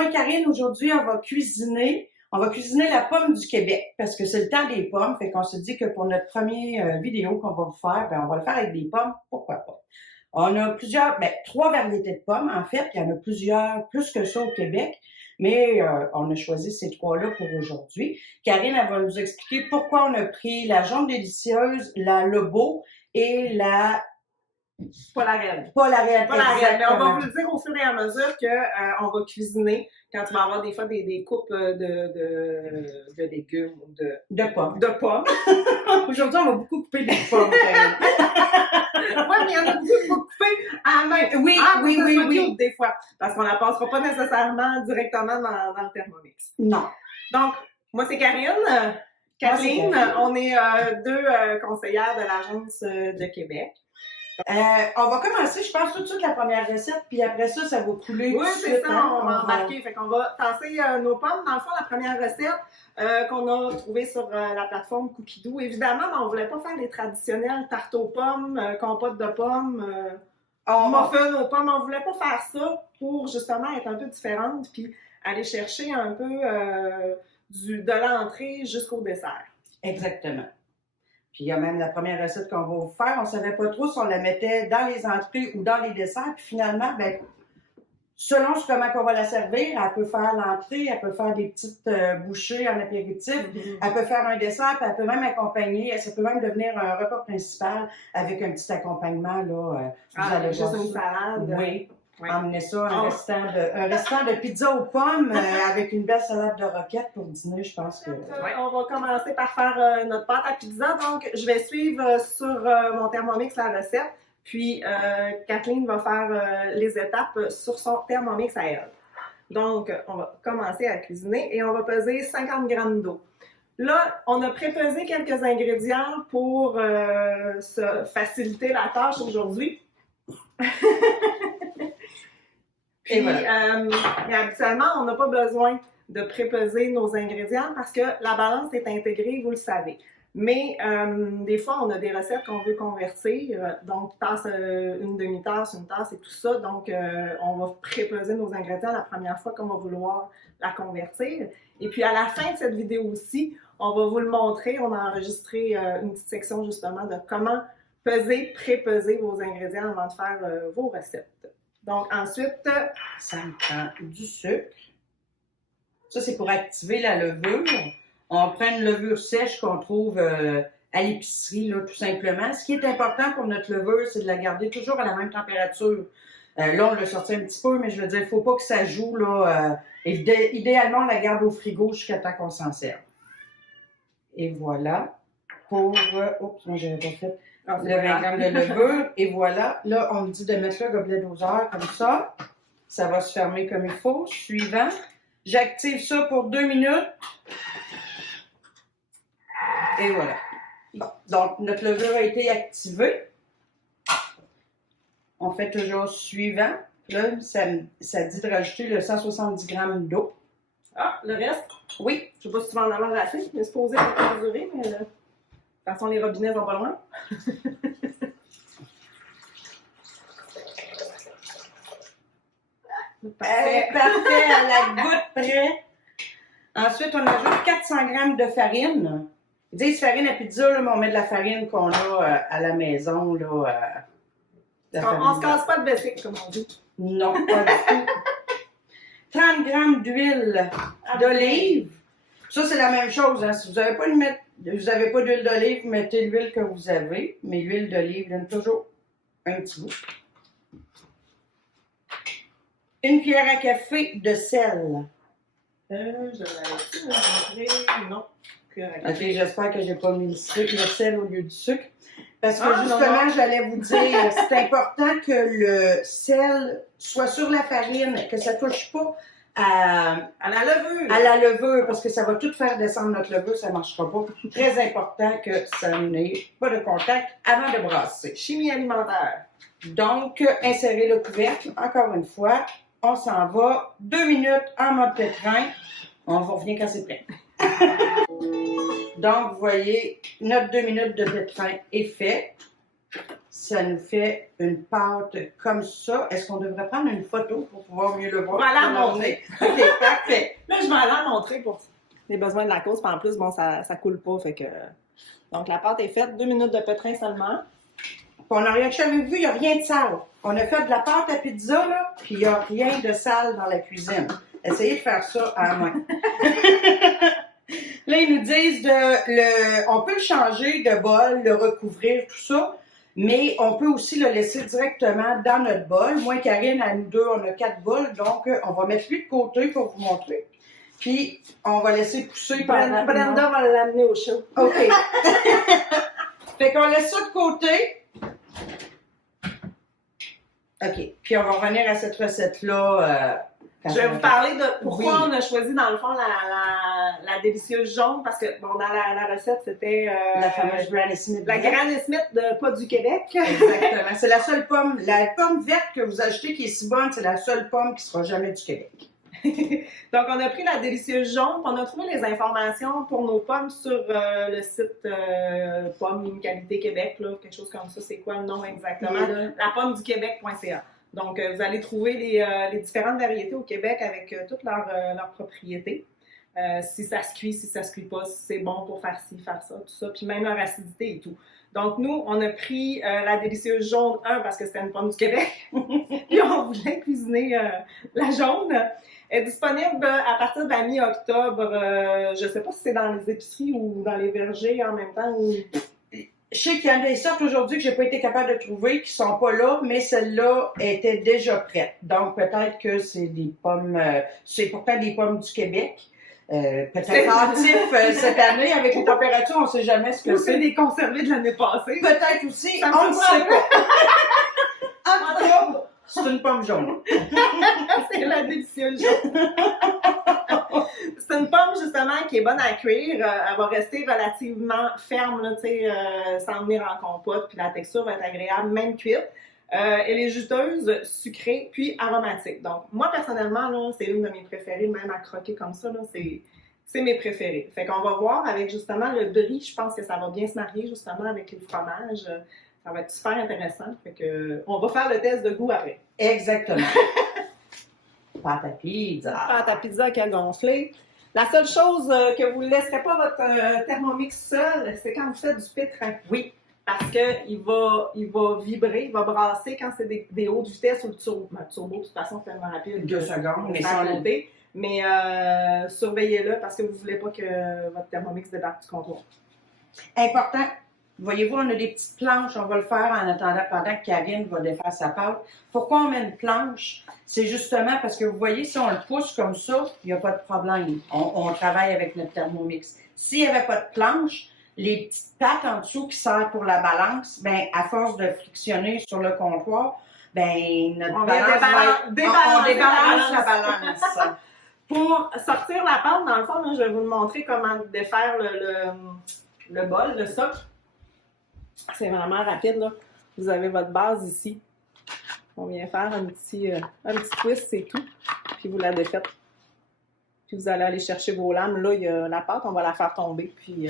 moi et Karine, aujourd'hui, on va cuisiner. On va cuisiner la pomme du Québec parce que c'est le temps des pommes. Fait qu'on se dit que pour notre première vidéo qu'on va vous faire, ben, on va le faire avec des pommes. Pourquoi pas? On a trois variétés de pommes. En fait, il y en a plusieurs, plus que ça au Québec. Mais on a choisi ces trois-là pour aujourd'hui. Karine, elle va nous expliquer pourquoi on a pris la jaune délicieuse, la Lebeau et la... Pas la reine. Pas la reine, Pas la reine, mais on va vous le dire au fur et à mesure qu'on va cuisiner quand tu vas avoir des fois des coupes de légumes ou de pommes. De pommes. Aujourd'hui, on va beaucoup couper des pommes, Karine. Oui, mais il y en a beaucoup qui vont couper à la main. Oui. Des fois, parce qu'on la passera pas nécessairement directement dans le Thermomix. Non. Donc, moi, c'est Karine. Kathleen, on est deux conseillères de l'Agence de Québec. On va commencer, je pense, tout de suite la première recette, puis après ça, ça va couler. Oui, c'est ça, on va embarquer. Fait qu'on va tasser nos pommes. Dans le fond, la première recette qu'on a trouvée sur la plateforme Cookidoo. Évidemment, on ne voulait pas faire les traditionnels tartes aux pommes, compote de pommes, muffins aux pommes. On ne voulait pas faire ça pour justement être un peu différente, puis aller chercher un peu de l'entrée jusqu'au dessert. Exactement. Puis il y a même la première recette qu'on va vous faire. On ne savait pas trop si on la mettait dans les entrées ou dans les desserts. Puis finalement, ben, selon comment on va la servir, elle peut faire l'entrée, elle peut faire des petites bouchées en apéritif, elle peut faire un dessert, puis elle peut même accompagner, ça peut même devenir un repas principal avec un petit accompagnement. Là, vous allez juste une salade. Oui. Emmener ça un restant de pizza aux pommes avec une belle salade de roquette pour dîner, je pense que... On va commencer par faire notre pâte à pizza. Donc, je vais suivre sur mon Thermomix la recette. Puis, Kathleen va faire les étapes sur son Thermomix à elle. Donc, on va commencer à cuisiner et on va peser 50 g d'eau. Là, on a prépesé quelques ingrédients pour se faciliter la tâche aujourd'hui. Puis, mais habituellement, on n'a pas besoin de prépeser nos ingrédients parce que la balance est intégrée, vous le savez. Mais des fois, on a des recettes qu'on veut convertir, donc tasse une demi-tasse, une tasse et tout ça. Donc, on va prépeser nos ingrédients la première fois qu'on va vouloir la convertir. Et puis, à la fin de cette vidéo aussi, on va vous le montrer. On a enregistré une petite section justement de comment peser, prépeser vos ingrédients avant de faire vos recettes. Donc, ensuite, ça me prend du sucre. Ça, c'est pour activer la levure. On prend une levure sèche qu'on trouve à l'épicerie, là, tout simplement. Ce qui est important pour notre levure, c'est de la garder toujours à la même température. Là, on l'a sorti un petit peu, mais je veux dire, il ne faut pas que ça joue. Là, idéalement, on la garde au frigo jusqu'à temps qu'on s'en serve. Et voilà. Pour... oups, moi, j'avais pas fait... le 20 g de levure, et voilà. Là, on me dit de mettre le gobelet doseur comme ça. Ça va se fermer comme il faut. Suivant. J'active ça pour 2 minutes. Et voilà. Bon. Donc, notre levure a été activée. On fait toujours suivant. Là, ça dit de rajouter le 170 g d'eau. Ah, le reste? Oui. Je ne sais pas si tu vas en avoir assez. Je vais supposer être mesuré, mais... De toute façon, les robinets sont pas loin. Parfait, à la goutte près. Ensuite, on ajoute 400 g de farine. Ils disent farine à pizza, là, mais on met de la farine qu'on a à la maison. Là, on se casse pas de basic, comme on dit. Non, pas du tout. 30 g d'huile d'olive. Ça, c'est la même chose. Hein. Si vous n'avez pas d'huile d'olive, mettez l'huile que vous avez. Mais l'huile d'olive donne toujours un petit goût. Une cuillère à café de sel. Je l'avais non. Ok, j'espère que j'ai pas mis le sel au lieu du sucre. Parce que justement, j'allais vous dire, c'est important que le sel soit sur la farine, que ça touche pas à la levure. À la levure, parce que ça va tout faire descendre notre levure, ça ne marchera pas. Très important que ça n'ait pas de contact avant de brasser. Chimie alimentaire. Donc, insérez le couvercle. Encore une fois, on s'en va. 2 minutes en mode pétrin. On va revenir quand c'est plein. Donc, vous voyez, notre 2 minutes de pétrin est fait. ça nous fait une pâte comme ça. Est-ce qu'on devrait prendre une photo pour pouvoir mieux le voir? Voilà, montrer. OK, parfait. Là, je vais aller la montrer pour les besoins de la cause. Puis en plus, bon, ça coule pas. Fait que... Donc, la pâte est faite. 2 minutes de pétrin seulement. On n'a rien jamais vu, il n'y a rien de sale. On a fait de la pâte à pizza, là, puis il n'y a rien de sale dans la cuisine. Essayez de faire ça à la main. Là, ils nous disent on peut le changer de bol, le recouvrir, tout ça, mais on peut aussi le laisser directement dans notre bol. Moi et Karine, à nous deux, on a 4 bols, donc on va mettre lui de côté pour vous montrer. Puis, on va laisser pousser pendant... Brenda va l'amener au show. OK. Fait qu'on laisse ça de côté. OK. Puis on va revenir à cette recette-là. Je vais vous parler de pourquoi on a choisi, dans le fond, la délicieuse jaune. Parce que, bon, dans la recette, c'était... la fameuse Granny Smith. La Granny Smith de pas du Québec. Exactement. C'est la seule pomme. La pomme verte que vous achetez qui est si bonne, c'est la seule pomme qui sera jamais du Québec. Donc, on a pris la délicieuse jaune. On a trouvé les informations pour nos pommes sur le site Pommes Qualité Québec, là, quelque chose comme ça. C'est quoi le nom exactement? La pomme du Québec.ca. Donc, vous allez trouver les différentes variétés au Québec avec toutes leurs propriétés. Si ça se cuit, si ça se cuit pas, si c'est bon pour faire ci, faire ça, tout ça. Puis même leur acidité et tout. Donc, nous, on a pris la délicieuse jaune 1 parce que c'était une pomme du Québec. Puis on voulait cuisiner la jaune. Elle est disponible à partir de la mi-octobre. Je ne sais pas si c'est dans les épiceries ou dans les vergers en même temps. Ou... Je sais qu'il y en a des sortes aujourd'hui que j'ai pas été capable de trouver, qui sont pas là, mais celle-là était déjà prête. Donc, peut-être que c'est des pommes... c'est pourtant des pommes du Québec. Peut-être hâtif cette année, avec les températures, on ne sait jamais ce que c'est. Ou c'est des conservés de l'année passée. Peut-être aussi, on ne sait pas. En tout cas, c'est une pomme jaune. C'est la délicieuse jaune. C'est une pomme, justement, qui est bonne à cuire. Elle va rester relativement ferme, là, sans venir en compote, puis la texture va être agréable, même cuite. Elle est juteuse, sucrée, puis aromatique. Donc, moi, personnellement, là, c'est une de mes préférées, même à croquer comme ça, là, c'est mes préférés. Fait qu'on va voir avec, justement, le brie. Je pense que ça va bien se marier, justement, avec le fromage. Ça va être super intéressant. Fait que, on va faire le test de goût après. Exactement. Pâte à pizza. Pâte à pizza qui a gonflé. La seule chose que vous ne laisserez pas votre Thermomix seul, c'est quand vous faites du pétrin. Oui. Parce qu'il va vibrer, il va brasser quand c'est des hautes vitesses ou le turbo. Le turbo, de toute façon, c'est tellement rapide. 2 secondes. Mais sans monter. Mais surveillez-le parce que vous ne voulez pas que votre Thermomix débarque du comptoir. Important. Voyez-vous, on a des petites planches, on va le faire en attendant pendant que Karine va défaire sa pâte. Pourquoi on met une planche? C'est justement parce que vous voyez, si on le pousse comme ça, il n'y a pas de problème. On travaille avec notre Thermomix. S'il n'y avait pas de planche, les petites pattes en dessous qui servent pour la balance, ben à force de frictionner sur le comptoir, ben notre balance on débalance la balance. Pour sortir la pâte, dans le fond, là, je vais vous montrer comment défaire le bol, le socle. C'est vraiment rapide, là. Vous avez votre base ici. On vient faire un petit twist, c'est tout. Puis vous la défaites. Puis vous allez aller chercher vos lames. Là, il y a la pâte, on va la faire tomber. Puis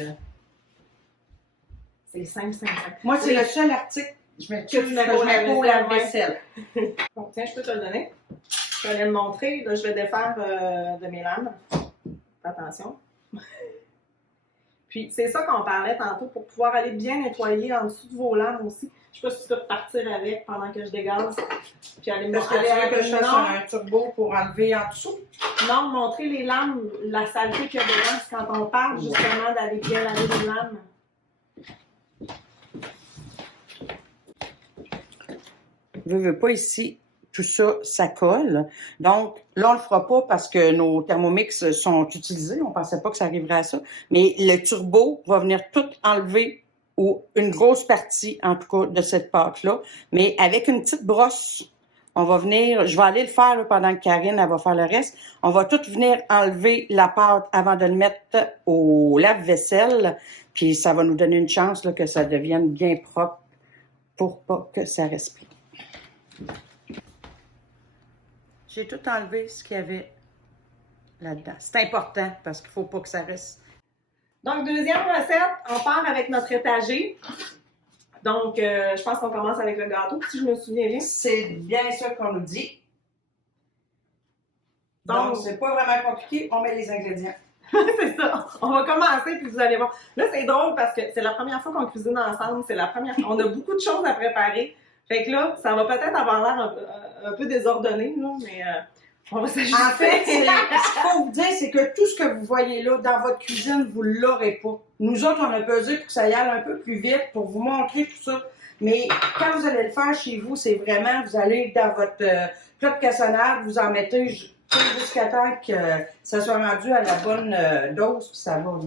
c'est simple. Moi, c'est le seul article que je mets pour la vaisselle. Bon, tiens, je peux te le donner. Je vais aller le montrer. Là, je vais défaire de mes lames. Attention. Puis, c'est ça qu'on parlait tantôt, pour pouvoir aller bien nettoyer en dessous de vos lames aussi. Je sais pas si tu peux partir avec pendant que je dégaze. Puis aller me Est-ce que tu veux que je fasse un turbo pour enlever en dessous? Non, montrer les lames, la saleté qu'il y a dedans. C'est quand on parle justement d'aller bien laver les lames. Je veux pas ici. Tout ça, ça colle. Donc, là, on le fera pas parce que nos Thermomix sont utilisés. On pensait pas que ça arriverait à ça. Mais le turbo va venir tout enlever, ou une grosse partie, en tout cas, de cette pâte-là. Mais avec une petite brosse, on va venir, je vais aller le faire là, pendant que Karine, elle va faire le reste. On va tout venir enlever la pâte avant de le mettre au lave-vaisselle. Puis ça va nous donner une chance là, que ça devienne bien propre pour pas que ça respire. J'ai tout enlevé ce qu'il y avait là-dedans. C'est important parce qu'il ne faut pas que ça reste. Donc, deuxième recette, on part avec notre étagé. Donc, je pense qu'on commence avec le gâteau, si je me souviens bien. C'est bien ça qu'on nous dit. Donc, c'est pas vraiment compliqué, on met les ingrédients. C'est ça. On va commencer, puis vous allez voir. Là, c'est drôle parce que c'est la première fois qu'on cuisine ensemble. C'est la première fois. On a beaucoup de choses à préparer. Fait que là, ça va peut-être avoir l'air un peu désordonné, là, mais on va s'ajuster. En fait, ce qu'il faut vous dire, c'est que tout ce que vous voyez là dans votre cuisine, vous ne l'aurez pas. Nous autres, on a pesé pour que ça y aille un peu plus vite, pour vous montrer tout ça. Mais quand vous allez le faire chez vous, c'est vraiment, vous allez dans votre plat de cassonade, vous en mettez jusqu'à temps que ça soit rendu à la bonne dose, puis ça va.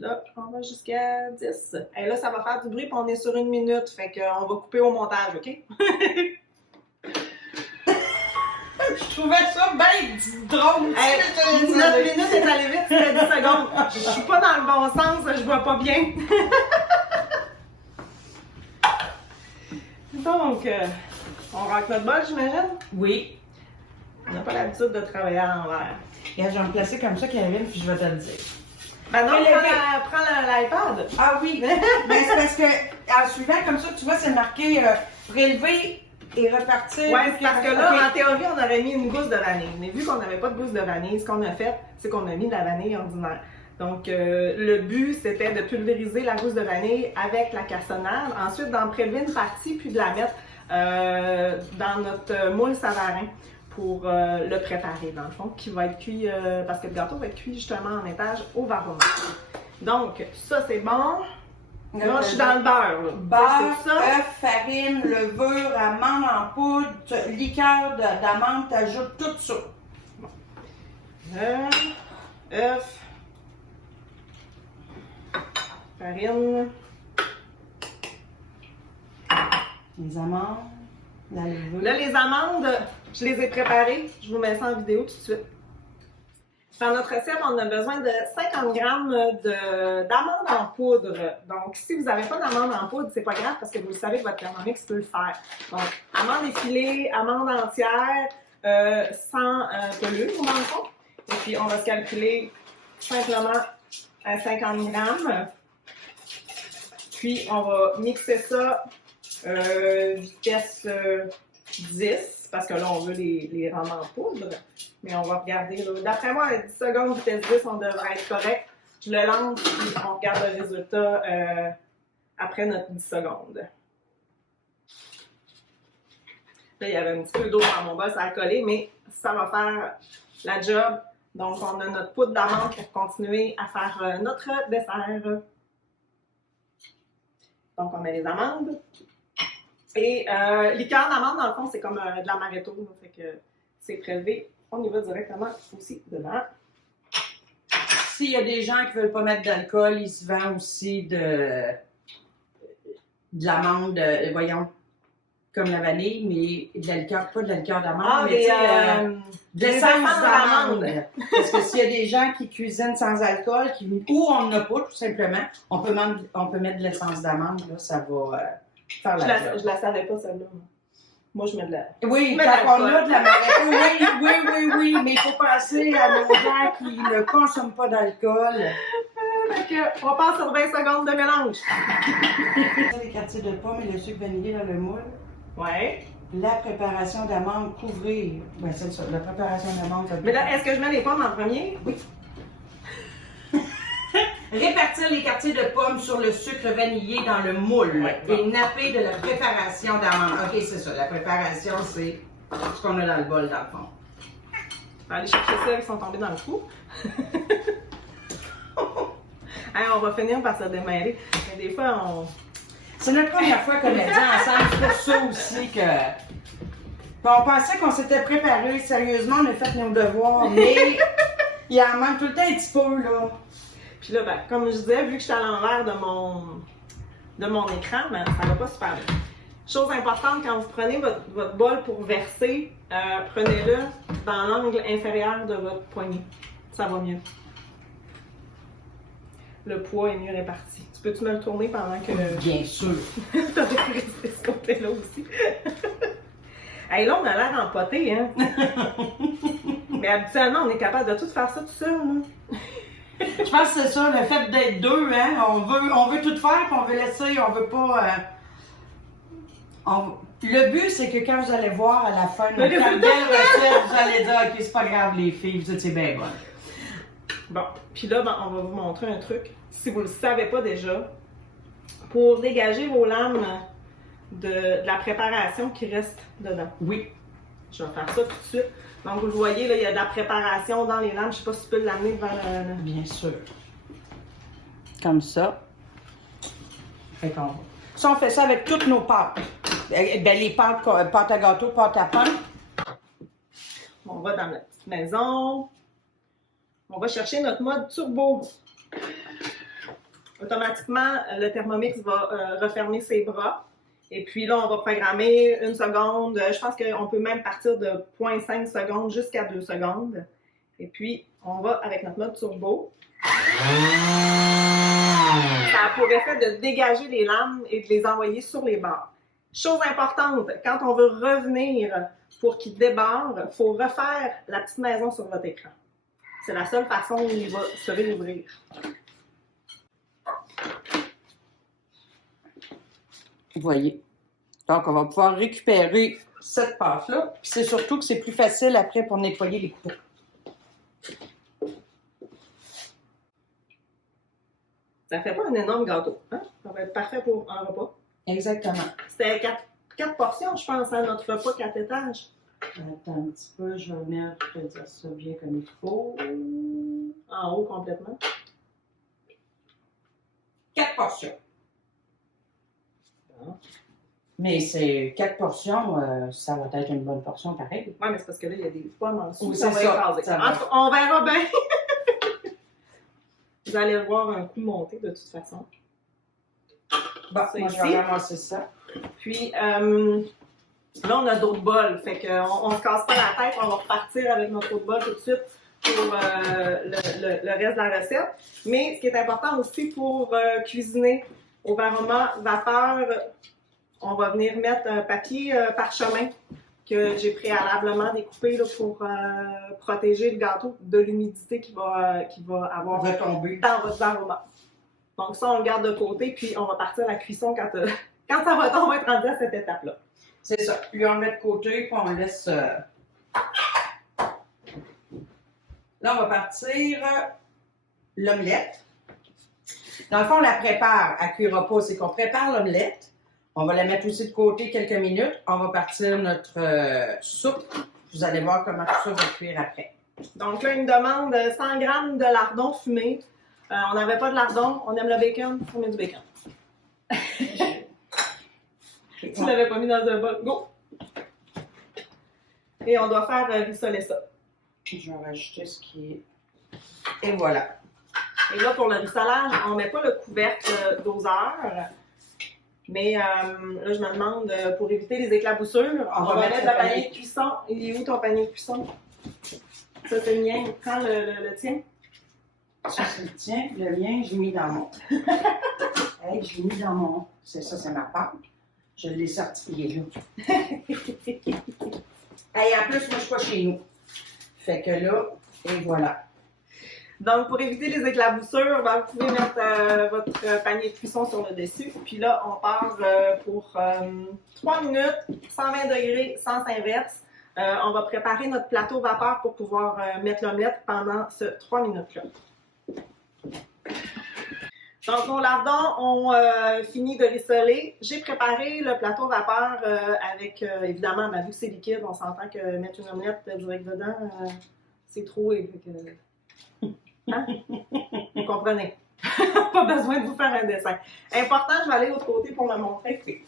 Là, on va jusqu'à 10. Et là, ça va faire du bruit, puis on est sur 1 minute. Fait qu'on va couper au montage, OK? Je trouvais ça bien drôle. Hey, notre minute est allée vite, c'était 10 secondes. Je suis pas dans le bon sens, je vois pas bien. Donc, on rentre notre bol, j'imagine? Oui. On n'a pas l'habitude de travailler à l'envers. Regarde, je vais me placer comme ça, Karine, puis je vais te le dire. Ben non, prends l'iPad. Ah oui, mais c'est parce que en suivant comme ça, tu vois, c'est marqué prélever et repartir. Oui, parce que là, en théorie, on aurait mis une gousse de vanille. Mais vu qu'on n'avait pas de gousse de vanille, ce qu'on a fait, c'est qu'on a mis de la vanille ordinaire. Donc, le but, c'était de pulvériser la gousse de vanille avec la cassonade. Ensuite, d'en prélever une partie, puis de la mettre dans notre moule Savarin pour le préparer, dans le fond, qui va être cuit, parce que le gâteau va être cuit justement en étage au varomètre. Donc, ça, c'est bon. Là, je suis dans le beurre. Là. Beurre, œuf, farine, levure, amande en poudre, liqueur d'amande, t'ajoutes tout ça. Bon. Œuf, farine, les amandes, la levure. Là, les amandes, je les ai préparées. Je vous mets ça en vidéo tout de suite. Dans notre recette, on a besoin de 50 g d'amandes en poudre. Donc, si vous n'avez pas d'amandes en poudre, c'est pas grave parce que vous savez que votre Thermomix peut le faire. Donc, amandes effilées, amandes entières, sans pelure, dans le fond. Et puis, on va se calculer simplement à 50 g. Puis, on va mixer ça vitesse 10, parce que là, on veut les rendre en poudre. Mais on va regarder. D'après moi, à 10 secondes, vitesse 10, on devrait être correct. Je le lance et on regarde le résultat après notre 10 secondes. Là, il y avait un petit peu d'eau dans mon bol, ça a collé, mais ça va faire la job. Donc, on a notre poudre d'amande pour continuer à faire notre dessert. Donc, on met les amandes. Et liqueur d'amande, dans le fond, c'est comme de l'amaretto. Fait que c'est prélevé. On y va directement aussi dedans. S'il y a des gens qui ne veulent pas mettre d'alcool, il se vend aussi de l'amande, voyons, comme la vanille, mais de la liqueur, pas de la liqueur d'amande, mais de l'essence d'amande. Parce que s'il y a des gens qui cuisinent sans alcool, ou on n'en a pas tout simplement, on peut mettre de l'essence d'amande, là, ça va faire la job. Je la savais pas, celle-là. Moi, je mets de la... Oui, quand on a de l'amaretto, oui, mais il faut penser à nos gens qui ne consomment pas d'alcool. On passe sur 20 secondes de mélange. Les quartiers de pommes et le sucre vanillé dans le moule. Ouais. La préparation d'amandes, couvrir. Ben, c'est ça, la préparation d'amandes. Mais là, est-ce que je mets les pommes en premier? Oui. Répartir les quartiers de pommes sur le sucre vanillé dans le moule et napper de la préparation d'amandes. OK, c'est ça. La préparation, c'est ce qu'on a dans le bol, dans le fond. On va aller chercher ça, ils sont tombés dans le trou. Hey, on va finir par se démêler. Mais des fois, on... C'est notre première fois qu'on a dit ensemble. C'est pour ça aussi que... On pensait qu'on s'était préparé. Sérieusement, on a fait nos devoirs, mais il en manque tout le temps un petit peu, là. Puis là, ben, comme je disais, vu que je suis à l'envers de mon écran, ben, ça va pas super bien. Chose importante, quand vous prenez votre bol pour verser, prenez-le dans l'angle inférieur de votre poignet. Ça va mieux. Le poids est mieux réparti. Tu peux-tu me le tourner pendant que... Bien sûr. T'as réfléchi ce côté-là aussi. Hey, là, on a l'air empoté, hein? Mais habituellement, on est capable de tout faire ça tout seul, là. Je pense que c'est ça, le fait d'être deux, hein. On veut tout faire, puis on veut laisser, on veut pas. Le but, c'est que quand vous allez voir à la fin de notre belle recette, vous allez dire, OK, c'est pas grave, les filles, vous étiez bien bonnes. Bon, puis là, ben, on va vous montrer un truc. Si vous ne le savez pas déjà, pour dégager vos lames de la préparation qui reste dedans. Oui. Je vais faire ça tout de suite. Donc, vous le voyez, là, il y a de la préparation dans les lames. Je ne sais pas si tu peux l'amener devant le... Bien sûr. Comme ça. Ça, on fait ça avec toutes nos pâtes. Ben, les pâtes à gâteau, pâtes à pain. On va dans notre petite maison. On va chercher notre mode turbo. Automatiquement, le Thermomix va refermer ses bras. Et puis là, on va programmer 1 seconde. Je pense qu'on peut même partir de 0,5 secondes jusqu'à 2 secondes. Et puis, on va avec notre mode turbo. Ça a pour effet de dégager les lames et de les envoyer sur les bords. Chose importante, quand on veut revenir pour qu'il débarre, il faut refaire la petite maison sur votre écran. C'est la seule façon où il va se réouvrir. Vous voyez. Donc, on va pouvoir récupérer cette pâte-là. Puis c'est surtout que c'est plus facile après pour nettoyer les couteaux. Ça fait pas un énorme gâteau. Hein? Ça va être parfait pour un repas. Exactement. C'était 4 portions, je pense, à notre repas 4 étages. Attends un petit peu, je vais venir te dire ça bien comme il faut. En haut, complètement. 4 portions. Mais c'est 4 portions, ça va être une bonne portion pareil. Oui, mais c'est parce que là, il y a des pommes en dessous. Oui, ça va écraser. va. On verra bien. Vous allez voir un coup monter de toute façon. Bon, moi, je vais ramasser ça. Puis, là, on a d'autres bols. Fait qu'on ne se casse pas la tête. On va repartir avec notre autre bol tout de suite pour le reste de la recette. Mais ce qui est important aussi pour cuisiner au varoma vapeur, on va venir mettre un papier parchemin que j'ai préalablement découpé là, pour protéger le gâteau de l'humidité qui va avoir retomber dans votre varoma. Donc ça, on le garde de côté, puis on va partir à la cuisson quand ça va tomber, on va être rendu à cette étape-là. C'est ça. Puis on le met de côté, puis on laisse... Là, on va partir l'omelette. Dans le fond, on la prépare. Elle ne cuira pas. C'est qu'on prépare l'omelette. On va la mettre aussi de côté quelques minutes. On va partir notre soupe. Vous allez voir comment tout ça va cuire après. Donc là, il me demande 100 g de lardon fumé. On n'avait pas de lardon. On aime le bacon. On met du bacon. Tu ne l'avais pas mis dans un bol. Go! Et on doit faire rissoler ça. Je vais rajouter ce qui est... Et voilà. Et là, pour le rissolage, on ne met pas le couvercle doseur. Mais là, je me demande, pour éviter les éclaboussures, on va mettre le panier de cuisson. Il est où ton panier de cuisson? Ça, c'est le mien. Prends le tien. Ça, c'est le tien. Le mien, je l'ai mis dans mon... Hey, je l'ai mis dans mon... C'est ça, c'est ma pâte. Je l'ai sorti, il est là. Hey, en plus, moi, je suis pas chez nous. Fait que là, et voilà. Donc, pour éviter les éclaboussures, ben, vous pouvez mettre votre panier de cuisson sur le dessus. Puis là, on part pour 3 minutes, 120 degrés, sens inverse. On va préparer notre plateau vapeur pour pouvoir mettre l'omelette pendant ces 3 minutes-là. Donc, nos lardons ont fini de rissoler. J'ai préparé le plateau vapeur avec, évidemment, vu que c'est liquide, on s'entend que mettre une omelette direct dedans, c'est trop. Hein? Vous comprenez? Pas besoin de vous faire un dessin. Important, je vais aller de l'autre côté pour le montrer.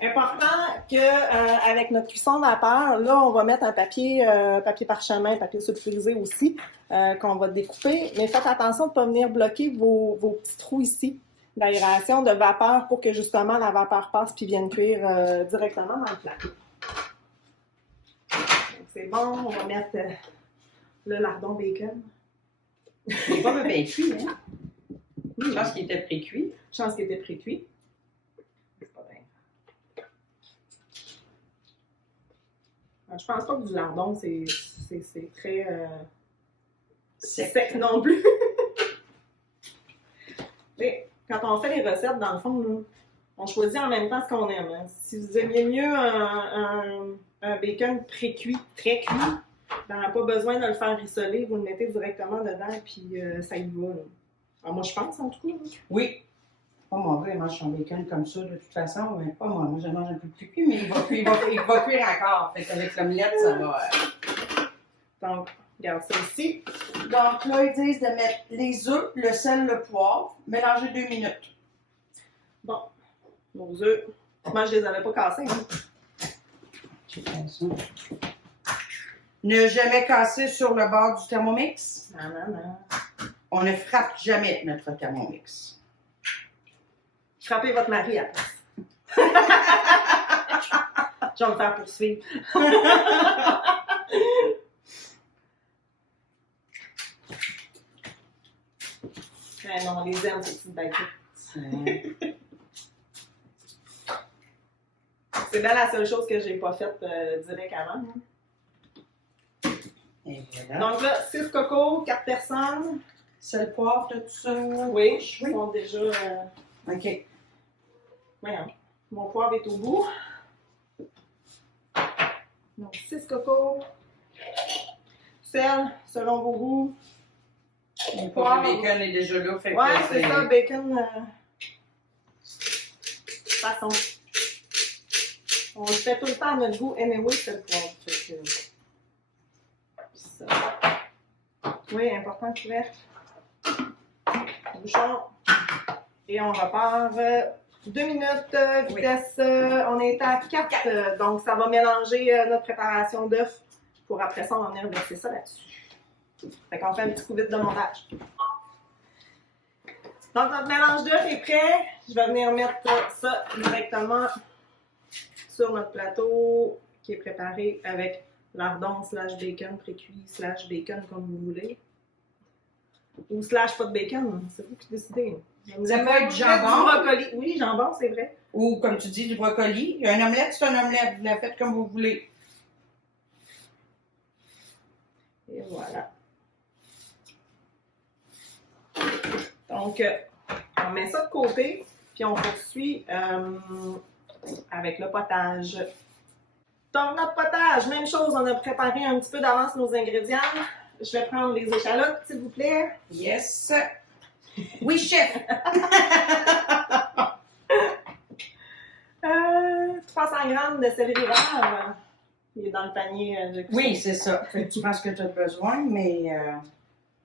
Important qu'avec notre cuisson vapeur, là, on va mettre un papier parchemin, papier sulfurisé aussi, qu'on va découper. Mais faites attention de ne pas venir bloquer vos petits trous ici d'aération, de vapeur, pour que justement la vapeur passe puis vienne cuire directement dans le plat. C'est bon, on va mettre le lardon bacon. Il n'est pas bien cuit, hein? Je pense qu'il était pré-cuit. Je pense qu'il était pré-cuit. C'est pas bien. Je pense pas que du lardon, c'est très sec non plus. Et quand on fait les recettes, dans le fond, là, on choisit en même temps ce qu'on aime. Hein. Si vous aimiez mieux un bacon pré-cuit, très cuit, ben, pas besoin de le faire rissoler, vous le mettez directement dedans, puis ça y va. Là. Alors, moi, je pense, en tout cas. Là. Oui. Pas mon gars, il mange son bacon comme ça, de toute façon. Mais pas moi. Moi, je mange un peu plus cuit, mais il va cuire encore. Fait qu'avec l'omelette, ça va. Donc, regarde ça ici. Donc là, ils disent de mettre les œufs, le sel, le poivre, mélanger 2 minutes. Bon, nos œufs. Moi, je les avais pas cassés. Hein. J'ai fait ça. Ne jamais casser sur le bord du Thermomix. Non, non, non. On ne frappe jamais notre Thermomix. Frappez votre mari après. Je vais me faire poursuivre. Non, on les aime, ces petites baguettes. C'est bien la seule chose que j'ai pas faite direct avant. Hein. Et voilà. Donc là, 6 cocos, 4 personnes. Sel, poivre, tout ça. Oui, ils sont déjà... OK. Voyons, mon poivre est au bout. Donc, 6 cocos. Sel, selon vos goûts. Le bacon est déjà là. Fait Ouais, que c'est ça, bacon. Façon. On le fait tout le temps à notre goût. Anyway, c'est le poivre. Fait que... ça. Oui, important, couvercle. Bouchon. Et on repart. 2 minutes, vitesse. On est à 4. Donc, ça va mélanger notre préparation d'œufs pour après ça, on va venir verser ça là-dessus. Fait qu'on fait un petit coup vite de montage. Donc, notre mélange d'œufs est prêt. Je vais venir mettre ça directement sur notre plateau qui est préparé avec lardon / bacon pré-cuit / bacon comme vous voulez. Ou / pas de bacon, c'est vous qui décidez. Ça peut être jambon. Du brocoli. Oui, jambon, c'est vrai. Ou, comme tu dis, du brocoli. Un omelette, c'est un omelette. Vous la faites comme vous voulez. Et voilà. Donc, on met ça de côté, puis on poursuit avec le potage. Donc, notre potage, même chose, on a préparé un petit peu d'avance nos ingrédients. Je vais prendre les échalotes, s'il vous plaît. Yes. Oui, chef. 300 g de céleri vert. Il est dans le panier de cuisson. Oui, c'est ça. Fait que tu penses que tu as besoin, mais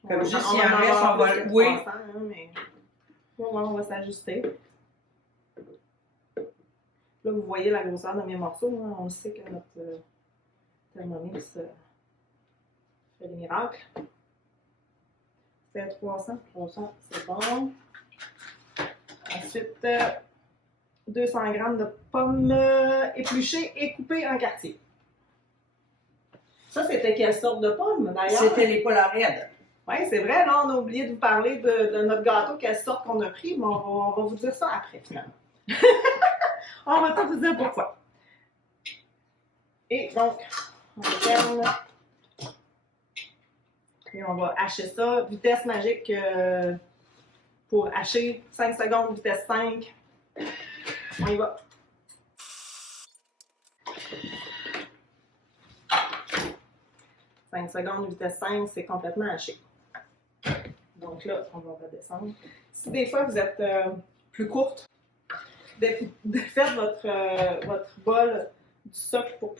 comme juste on s'il en va reste, avoir on va... plus que Oui. 300, hein, mais... on va s'ajuster. Là, vous voyez la grosseur de mes morceaux. Hein. On sait que notre Thermomix fait des miracles. C'était 300, c'est bon. Ensuite, 200 g de pommes épluchées et coupées en quartier. Ça, c'était quelle sorte de pommes, d'ailleurs? C'était les Polaroids. Oui, c'est vrai, là, on a oublié de vous parler de notre gâteau, quelle sorte qu'on a pris, mais on va vous dire ça après, finalement. On va tout vous dire pourquoi. Et donc, on ferme. Et on va hacher ça. Vitesse magique pour hacher. 5 secondes, vitesse 5. On y va. « 5 secondes, vitesse 5, c'est complètement haché. Donc là, on va redescendre. Si des fois vous êtes plus courte, faites votre bol du socle pour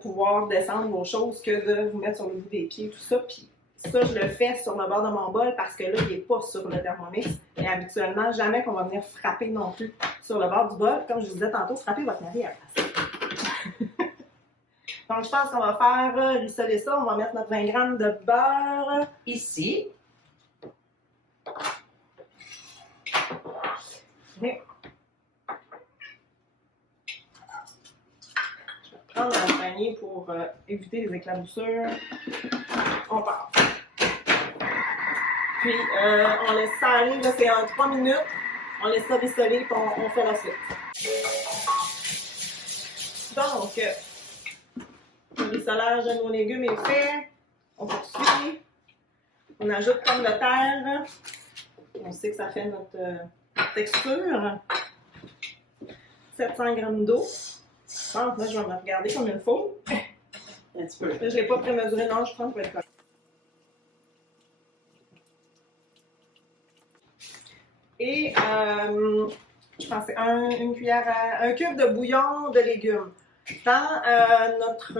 pouvoir descendre vos choses que de vous mettre sur le bout des pieds, tout ça. Puis ça, je le fais sur le bord de mon bol parce que là, il n'est pas sur le Thermomix. Et habituellement, jamais qu'on va venir frapper non plus sur le bord du bol. Comme je vous disais tantôt, frappez votre mari à la place. Donc, je pense qu'on va faire rissoler ça. On va mettre notre 20 g de beurre Ici. Et je vais prendre un panier pour éviter les éclaboussures. On part. Puis, on laisse ça aller. Là, c'est en 3 minutes. On laisse ça rissoler et on fait la suite. Donc, le rissolage de nos légumes est fait. On poursuit. On ajoute pomme de terre. On sait que ça fait notre texture. 700 g d'eau. Bon, là, je vais me regarder comme il faut. Un petit peu. Là, je ne l'ai pas prémesuré, non, je pense que je vais être correct. Et je pensais une cuillère un cube de bouillon de légumes. Dans notre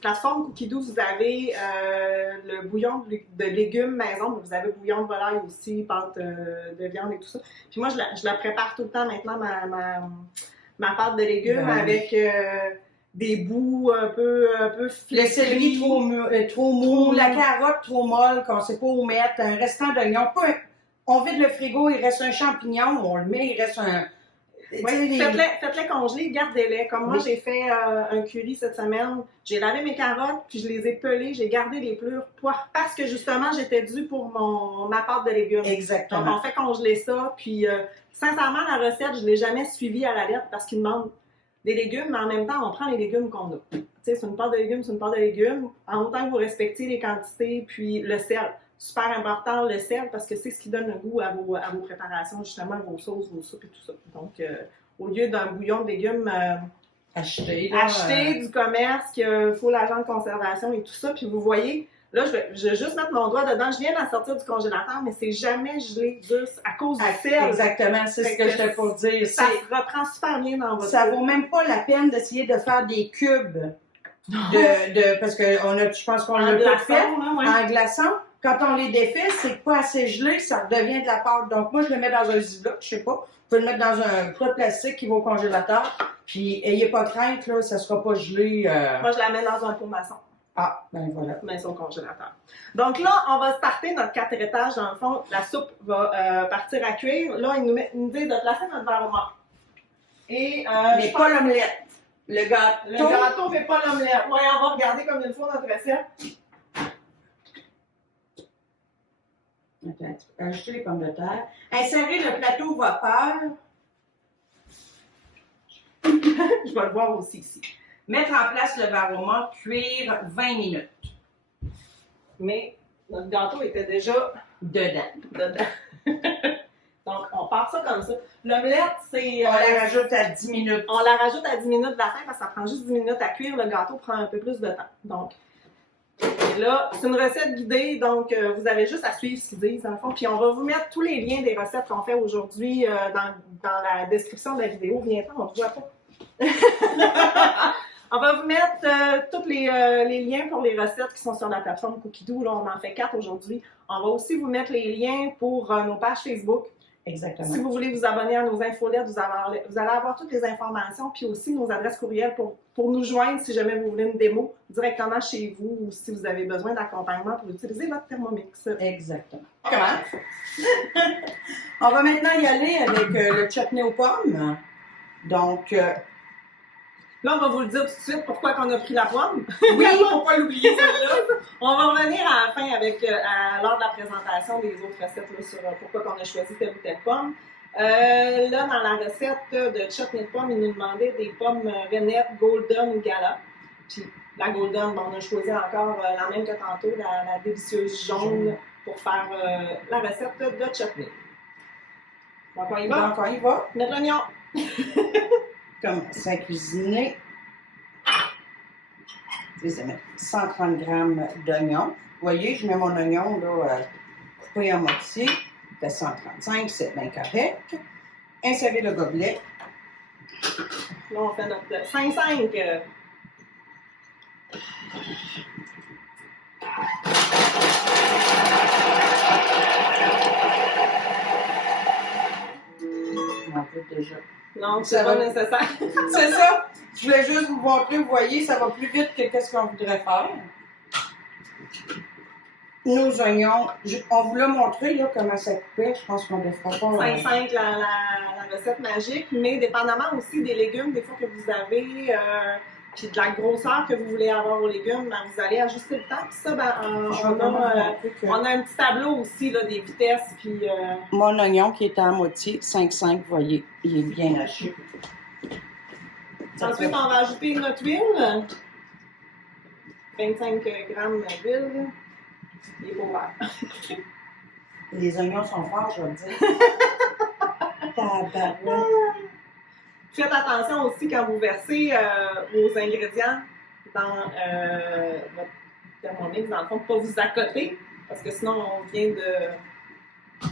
plateforme Cookie Doux, vous avez le bouillon de légumes maison. Vous avez bouillon de volaille aussi, pâte de viande et tout ça. Puis moi, je la prépare tout le temps maintenant, ma pâte de légumes avec des bouts un peu flétris. Le céleri trop mou, la carotte trop molle, qu'on ne sait pas où mettre, un restant d'oignon. On vide le frigo, il reste un champignon, on le met, il reste un... Oui, faites-les congeler, gardez-les. Comme moi, j'ai fait un curry cette semaine. J'ai lavé mes carottes, puis je les ai pelées, j'ai gardé les pelures parce que justement, j'étais due pour ma pâte de légumes. Exactement. Donc, on fait congeler ça, puis sincèrement, la recette, je ne l'ai jamais suivie à la lettre parce qu'il demande des légumes, mais en même temps, on prend les légumes qu'on a. Tu sais, c'est une pâte de légumes, c'est une pâte de légumes. En autant que vous respectez les quantités, puis le sel. Super important, le sel, parce que c'est ce qui donne le goût à vos préparations, justement, vos sauces, vos soupes et tout ça. Donc, au lieu d'un bouillon de légumes acheté du commerce, qu'il faut l'agent de conservation et tout ça, puis vous voyez, là, je vais juste mettre mon doigt dedans. Je viens d'en sortir du congélateur, mais c'est jamais gelé juste à cause du sel. Exactement, c'est ce que je t'ai pour dire. Ça reprend super bien dans votre... Ça vaut même pas la peine d'essayer de faire des cubes parce que je pense qu'on l'a tout fait en glaçant. Quand on les défait, c'est pas assez gelé, ça redevient de la pâte. Donc, moi, je le mets dans un ziploc, je sais pas. Vous pouvez le mettre dans un plat plastique qui va au congélateur. Puis, ayez pas crainte, là, ça sera pas gelé. Moi, je la mets dans un pot maçon. Ah, ben voilà. Maçon congélateur. Donc là, on va starter notre 4 étages. Dans le fond, la soupe va partir à cuire. Là, ils nous disent de placer notre verre au mort. Et, mais pas l'omelette. Le gâteau, mais pas l'omelette. Oui, on va regarder comme il faut notre recette. Ajouter les pommes de terre. Insérer le plateau vapeur. Je vais le voir aussi ici. Mettre en place le verre au mort, cuire 20 minutes. Mais notre gâteau était déjà dedans. Donc, on part ça comme ça. L'omelette, c'est... on la rajoute à 10 minutes. On la rajoute à 10 minutes de la fin parce que ça prend juste 10 minutes à cuire. Le gâteau prend un peu plus de temps. Donc, là, c'est une recette guidée, donc vous avez juste à suivre ce qu'ils disent, dans le fond. Puis on va vous mettre tous les liens des recettes qu'on fait aujourd'hui dans la description de la vidéo. Bientôt, on ne voit pas. On va vous mettre tous les liens pour les recettes qui sont sur la plateforme Cookie Doux. Là, on en fait 4 aujourd'hui. On va aussi vous mettre les liens pour nos pages Facebook. Exactement. Si vous voulez vous abonner à nos infolettes, vous allez avoir toutes les informations, puis aussi nos adresses courriels pour nous joindre si jamais vous voulez une démo directement chez vous ou si vous avez besoin d'accompagnement pour utiliser votre Thermomix. Exactement. Comment? On va maintenant y aller avec le chutney aux pommes. Donc, là, on va vous le dire tout de suite pourquoi on a pris la pomme. Oui, il ne faut pas l'oublier, celle-là. On va revenir à la fin avec, lors de la présentation des autres recettes là, sur pourquoi on a choisi telle ou telle pomme. Là, dans la recette de chutney de pommes, ils nous demandaient des pommes Renette, Golden ou Gala. Puis la Golden, on a choisi encore la même que tantôt, la délicieuse jaune pour faire la recette de chutney. Donc on y va? Donc on y va. Mettre l'oignon. Commencer à cuisiner. Je vais mettre 130 g d'oignon. Vous voyez, je mets mon oignon là, coupé en moitié. Ça fait 135, c'est bien correct. Insérer le gobelet. Là, on fait notre 5-5. En fait, déjà. Non, c'est pas nécessaire. C'est ça. Je voulais juste vous montrer, vous voyez, ça va plus vite que ce qu'on voudrait faire. Nos oignons, on vous l'a montré là, comment ça coupait. Je pense qu'on ne le fera pas. 5-5, la recette magique, mais dépendamment aussi des légumes, des fois que vous avez, puis de la grosseur que vous voulez avoir aux légumes, ben, vous allez ajuster le temps. Puis ça, ben, on a un petit tableau aussi là, des vitesses. Puis, mon oignon qui est à moitié, 5-5, vous voyez, il est bien haché. Ensuite, on va ajouter notre huile. 25 g d'huile. Il est pas ouvert. Les oignons sont forts, je vais le dire. Tabarouette. Faites attention aussi quand vous versez vos ingrédients dans votre Thermomix, dans le fond, pour pas vous accoter, parce que sinon on vient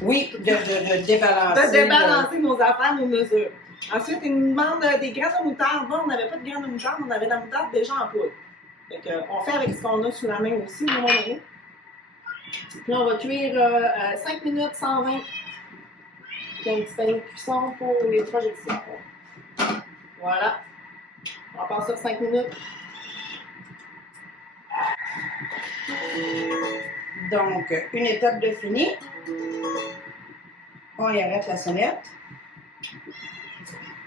Oui, de débalancer. de débalancer nos affaires, nos mesures. Ensuite, ils nous demandent des graines de moutarde. Bon, on n'avait pas de graines de moutarde, on avait de la moutarde déjà en poudre. Fait que, on fait avec ce qu'on a sous la main aussi, nous, mon ami. Puis là, on va cuire 5 minutes 120. Puis un petit panier de cuisson pour les projections. Voilà. On passe sur 5 minutes. Donc, une étape de fini. On y arrête la sonnette.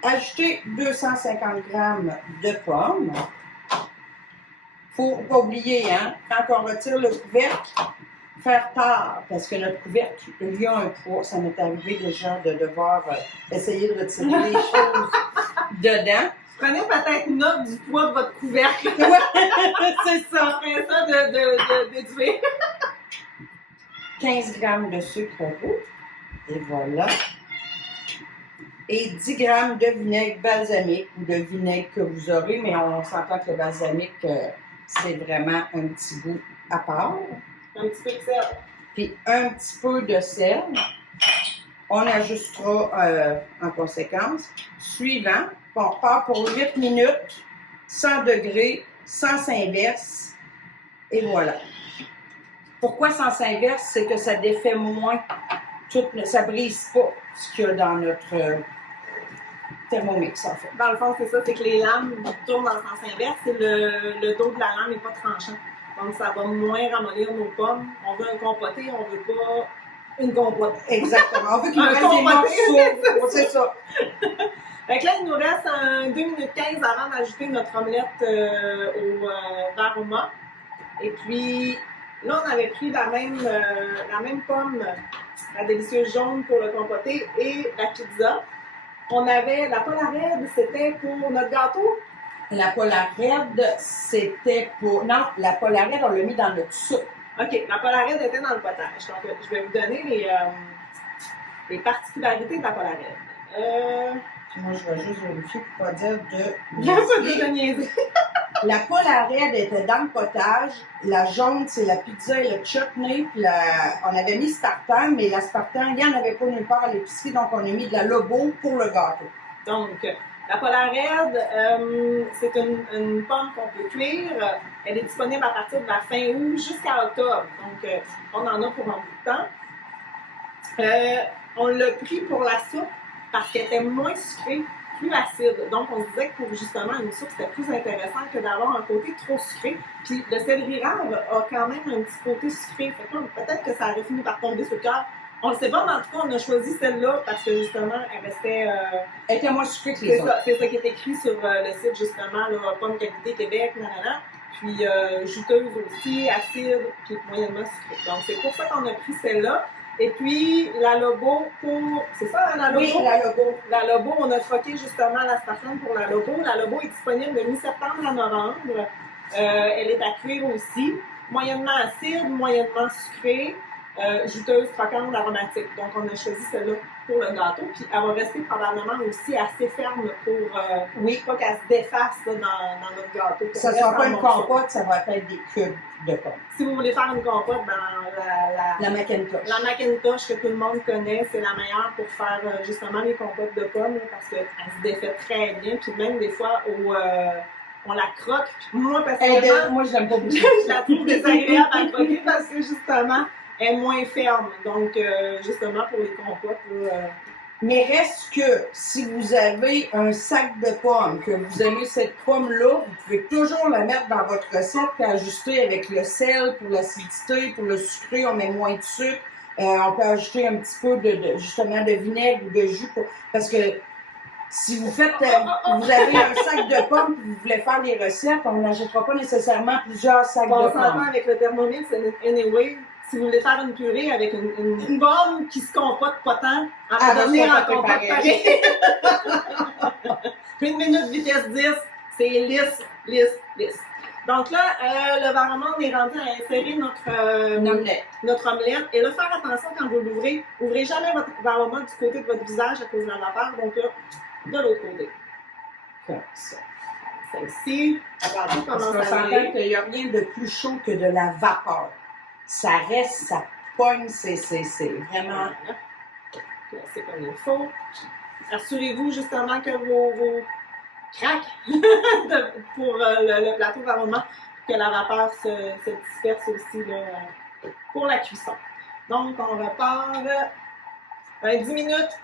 Ajouter 250 g de pommes. Faut pas oublier, hein, quand on retire le couvercle, faire tard, parce que notre couvercle, il y a un poids. Ça m'est arrivé déjà de devoir essayer de retirer les choses dedans. Prenez peut-être note du poids de votre couvercle. Ouais, c'est ça. Après ça, de déduire. 15 g de sucre roux. Et voilà. Et 10 g de vinaigre balsamique ou de vinaigre que vous aurez, mais on s'entend que le balsamique, c'est vraiment un petit goût à part. Un petit peu de sel. Puis un petit peu de sel. On ajustera en conséquence. Suivant, on repart pour 8 minutes, 100 degrés, sans s'inverse. Et voilà. Pourquoi sans s'inverse? C'est que ça défait moins. Ça ne brise pas ce qu'il y a dans notre Thermomix, en fait. Dans le fond, c'est ça, c'est que les lames tournent dans le sens inverse et le dos de la lame n'est pas tranchant. Donc, ça va moins ramollir nos pommes. On veut un compoté, on veut pas une compote. Exactement. On veut qu'il nous reste des morceaux. C'est ça. Fait que là, il nous reste 2 minutes 15 avant d'ajouter notre omelette au varoma. Et puis, là, on avait pris la même pomme, la délicieuse jaune pour le compoté et la pizza. On avait la polarade, c'était pour notre gâteau. La polarade, c'était pour... Non, la polarade, on l'a mis dans notre soupe. OK, la polarade était dans le potage. Donc, je vais vous donner les particularités de la polarade. Moi, je vais juste vérifier pour ne pas dire de niaiser. La polarade était dans le potage. La jaune, c'est la pizza et le chutney. Puis on avait mis Spartan, mais la Spartan, il n'y en avait pas nulle part à l'épicerie, donc on a mis de la Lobo pour le gâteau. Donc, la polarade, c'est une pomme qu'on peut cuire. Elle est disponible à partir de la fin août jusqu'à octobre. Donc, on en a pour un bout de temps. On l'a pris pour la soupe parce qu'elle était moins sucrée, plus acide. Donc, on se disait que pour justement une soupe, c'était plus intéressant que d'avoir un côté trop sucré. Puis, le céleri rave a quand même un petit côté sucré. Fait que peut-être que ça aurait fini par tomber sur le cœur. On ne sait pas, mais en tout cas, on a choisi celle-là parce que justement, elle restait. Elle était moins sucrée que les autres. C'est ça qui est écrit sur le site, justement, là, Pomme Qualité Québec, nanana. Puis juteuse aussi, acide, puis moyennement sucrée. Donc, c'est pour ça qu'on a pris celle-là. Et puis, la Lobo pour... C'est ça, hein, la Lobo? Oui, la Lobo. La Lobo, on a troqué justement la Spartan pour la Lobo. La Lobo est disponible de mi-septembre à novembre. Elle est à cuire aussi. Moyennement acide, moyennement sucrée, juteuse, croquante, aromatique. Donc, on a choisi celle-là pour le gâteau. Puis, elle va rester probablement aussi assez ferme pour... oui, pas qu'elle se défasse là, dans notre gâteau. Ça ne sera pas une compote, ça va être des cubes de pommes. Si vous voulez faire une compote, ben, la Macintosh. La Macintosh que tout le monde connaît, c'est la meilleure pour faire justement les compotes de pommes là, parce qu'elle se défait très bien. Puis même des fois, on la croque. Puis moi, personnellement, moi, je l'aime pas beaucoup. Je la trouve désagréable à croquer parce que justement, elle est moins ferme. Donc, justement, pour les compotes, mais reste que si vous avez un sac de pommes, que vous aimez cette pomme-là, vous pouvez toujours la mettre dans votre recette et ajuster avec le sel pour l'acidité, pour le sucré, on met moins de sucre. On peut ajouter un petit peu justement de vinaigre ou de jus parce que si vous faites, vous avez un sac de pommes et vous voulez faire des recettes, on n'achètera pas nécessairement plusieurs sacs de pommes. On s'entend avec le Thermomix, anyway. Si vous voulez faire une purée avec une pomme qui se compote pas tant, elle va devenir en compote pareil. 1 minute vitesse 10, c'est lisse. Donc là, le varoma, on est rendu à insérer notre omelette. Et là, faire attention quand vous l'ouvrez. Ouvrez jamais votre varoma du côté de votre visage à cause de la vapeur. Donc là, de l'autre côté. Comme ça. Celle-ci. Regardez comment ça s'entend qu'il n'y a rien de plus chaud que de la vapeur. Ça reste, ça pogne, c'est vraiment... C'est comme il faut. Assurez-vous justement que vos craques pour le plateau varoma, que la vapeur se disperse aussi là, pour la cuisson. Donc, on repart 10 minutes.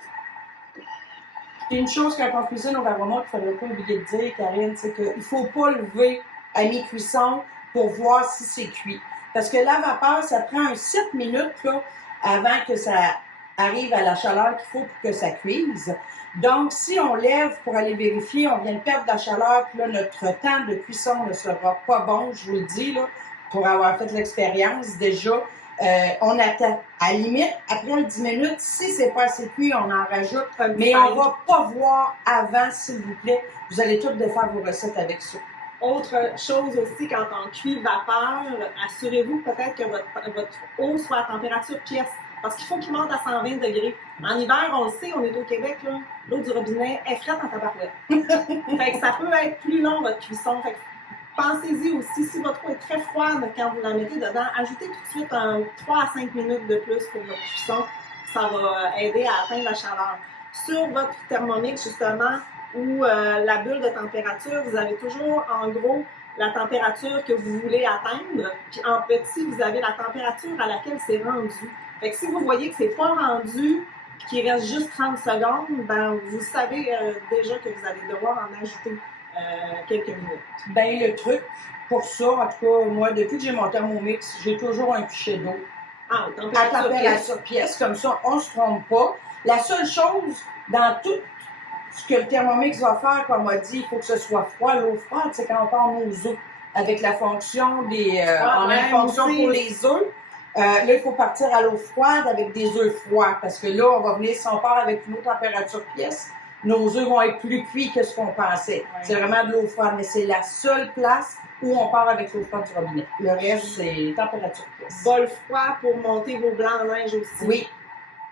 Une chose quand on cuisine au varoma qu'il ne faudrait pas oublier de dire, Karine, c'est qu'il ne faut pas lever à mi-cuisson pour voir si c'est cuit. Parce que la vapeur, ça prend un 7 minutes là, avant que ça arrive à la chaleur qu'il faut pour que ça cuise. Donc, si on lève pour aller vérifier, on vient de perdre de la chaleur, puis là, notre temps de cuisson ne sera pas bon, je vous le dis, là, pour avoir fait l'expérience. Déjà, on attend. À la limite, après les 10 minutes, si c'est pas assez cuit, on en rajoute. Mais on va pas voir avant, s'il vous plaît. Vous allez toutes défaire vos recettes avec ça. Autre chose aussi, quand on cuit vapeur, assurez-vous peut-être que votre eau soit à température pièce. Parce qu'il faut qu'il monte à 120 degrés. En hiver, on le sait, on est au Québec, là, l'eau du robinet est frette en tabarouette. Fait que ça peut être plus long, votre cuisson. Fait que pensez-y aussi, si votre eau est très froide quand vous la mettez dedans, ajoutez tout de suite 3 à 5 minutes de plus pour votre cuisson. Ça va aider à atteindre la chaleur. Sur votre Thermomix, justement, ou la bulle de température, vous avez toujours, en gros, la température que vous voulez atteindre. Puis en petit, vous avez la température à laquelle c'est rendu. Fait que si vous voyez que c'est pas rendu, qu'il reste juste 30 secondes, ben vous savez déjà que vous allez devoir en ajouter quelques minutes. Ben le truc pour ça, en tout cas, moi, depuis que j'ai mon Thermomix, j'ai toujours un pichet d'eau. Ah, À température pièce, comme ça, on se trompe pas. La seule chose, dans tout ce que le Thermomix va faire, comme on m'a dit, il faut que ce soit froid. L'eau froide, c'est quand on part nos œufs. Avec la fonction des... on a une fonction pour les œufs. Là, il faut partir à l'eau froide avec des œufs froids. Parce que là, on va venir, si on part avec une autre température pièce, nos œufs vont être plus cuits que ce qu'on pensait. Ouais. C'est vraiment de l'eau froide. Mais c'est la seule place où on part avec l'eau froide du robinet. Le reste, c'est température pièce. Bol froid pour monter vos blancs en neige aussi. Oui.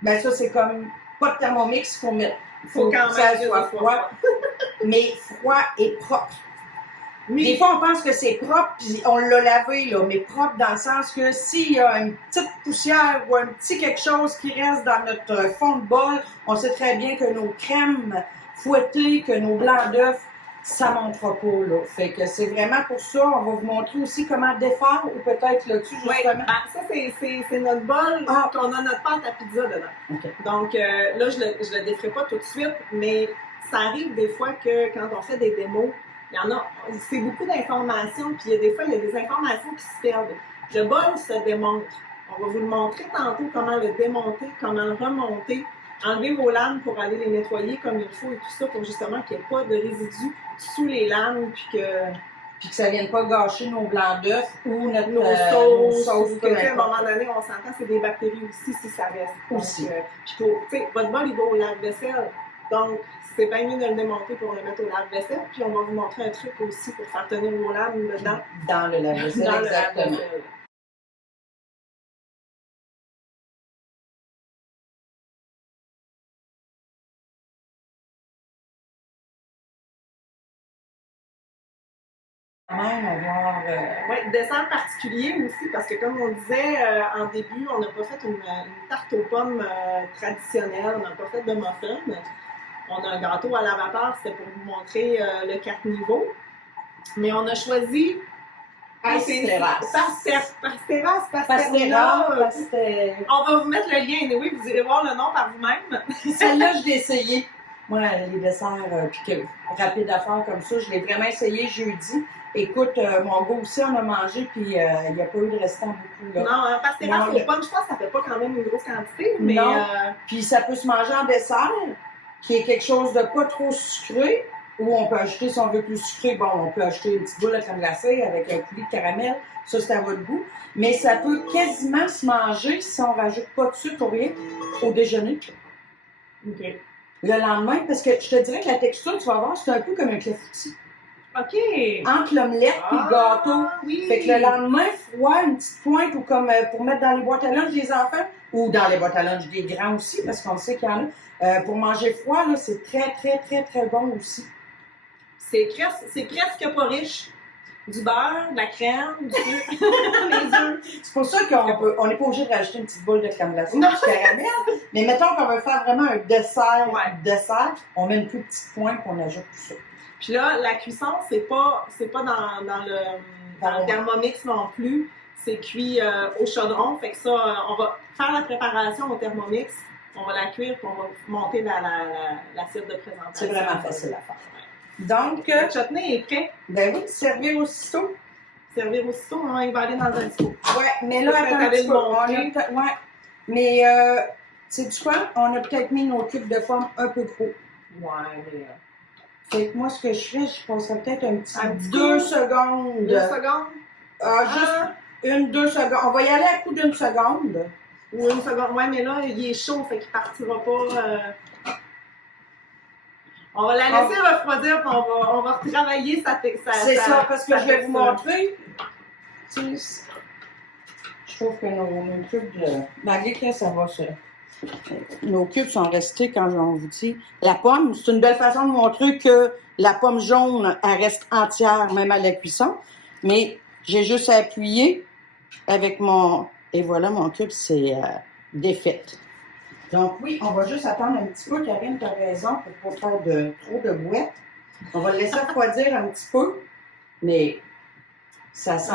Ben ça, c'est comme pas de Thermomix, il faut mettre. Il faut quand même que ça soit froid. Mais froid et propre. Oui. Des fois, on pense que c'est propre, puis on l'a lavé, là, mais propre dans le sens que s'il y a une petite poussière ou un petit quelque chose qui reste dans notre fond de bol, on sait très bien que nos crèmes fouettées, que nos blancs d'œufs, ça ne montera pas, là. Fait que c'est vraiment pour ça, on va vous montrer aussi comment défaire, ou peut-être là-dessus, justement. Oui, ça, c'est notre bol, qu'on a notre pâte à pizza dedans. Okay. Donc, là, je le déferai pas tout de suite, mais ça arrive des fois que quand on fait des démos, il y en a, c'est beaucoup d'informations, puis des fois, il y a des informations qui se perdent. Le bol se démontre. On va vous le montrer tantôt, comment le démonter, comment le remonter. Enlever vos lames pour aller les nettoyer comme il faut et tout ça, pour justement qu'il n'y ait pas de résidus sous les lames, puis que ça ne vienne pas gâcher nos blancs d'œufs ou nos sauces. À un moment donné, on s'entend, c'est des bactéries aussi si ça reste. Aussi. Puis votre bol, il va au lave-vaisselle. Donc, c'est bien mieux de le démonter pour le mettre au lave-vaisselle. Puis on va vous montrer un truc aussi pour faire tenir vos lames dedans. Dans le lave-vaisselle, exactement. Oui, dessert particulier aussi, parce que comme on disait en début, on n'a pas fait une tarte aux pommes traditionnelle, on n'a pas fait de muffin. On a un gâteau à la vapeur, c'était pour vous montrer le 4 niveaux. Mais on a choisi Pasteras. On va vous mettre le lien, oui, vous irez voir le nom par vous-même. Celle-là, je l'ai essayé. Moi, les desserts rapides à faire comme ça, je l'ai vraiment essayé jeudi. Écoute, mon gars aussi en a mangé, puis il n'y a pas eu de restant beaucoup. Là. Non, pasteras aux pommes, je pense que ça ne fait pas quand même une grosse quantité. Mais non, puis ça peut se manger en dessert, qui est quelque chose de pas trop sucré, ou on peut ajouter, si on veut plus sucré, bon, on peut ajouter une petite boule de crème glacée avec un coulis de caramel, ça c'est à votre goût. Mais ça peut quasiment se manger si on rajoute pas de sucre ou rien au déjeuner. OK. Le lendemain, parce que je te dirais que la texture, tu vas voir, c'est un peu comme un clafoutis. OK! entre l'omelette et le gâteau. Oui. Fait que le lendemain, froid, une petite pointe, ou comme pour mettre dans les boîtes à lunch des enfants, ou dans les boîtes à lunch des grands aussi, parce qu'on sait qu'il y en a. Pour manger froid, là, c'est très, très, très, très bon aussi. C'est presque pas riche. Du beurre, de la crème, du sucre, des œufs. C'est pour ça qu'on n'est pas obligé de rajouter une petite boule de crème glacée, du Non. caramel. Mais mettons qu'on veut faire vraiment un dessert, Ouais. on met une plus petite pointe et on ajoute tout ça. Puis là, la cuisson, c'est pas dans le Thermomix non plus. C'est cuit au chaudron. Fait que ça, on va faire la préparation au Thermomix. On va la cuire puis on va monter l'assiette de présentation. C'est vraiment facile à faire. Donc, le chutney est prêt. Ben oui, servir aussitôt. Servir aussitôt, hein, il va aller dans un petit pot. Ouais, mais là, attends un petit peu. Ouais. Mais, sais-tu quoi? On a peut-être mis nos cubes de pommes un peu trop. Ouais, mais... Fait que moi, ce que je ferais, je passerais peut-être un petit 2 2 secondes. 2 secondes? Juste 2 secondes. On va y aller à coup d'une seconde. Ou 1 seconde. Ouais, mais là, il est chaud, fait qu'il partira pas... On va la laisser refroidir, puis on va retravailler sa C'est ça, parce que je vais vous montrer. Je trouve que nos cubes de... Malgré que ça va se... Nos cubes sont restés quand on vous dit. La pomme, c'est une belle façon de montrer que la pomme jaune, elle reste entière, même à la cuisson. Mais j'ai juste à appuyer avec mon... Et voilà, mon cube, c'est défait. Donc oui, on va juste attendre un petit peu. Karine, tu as raison, pour pas faire trop de boîtes. On va le laisser refroidir un petit peu, mais ça sent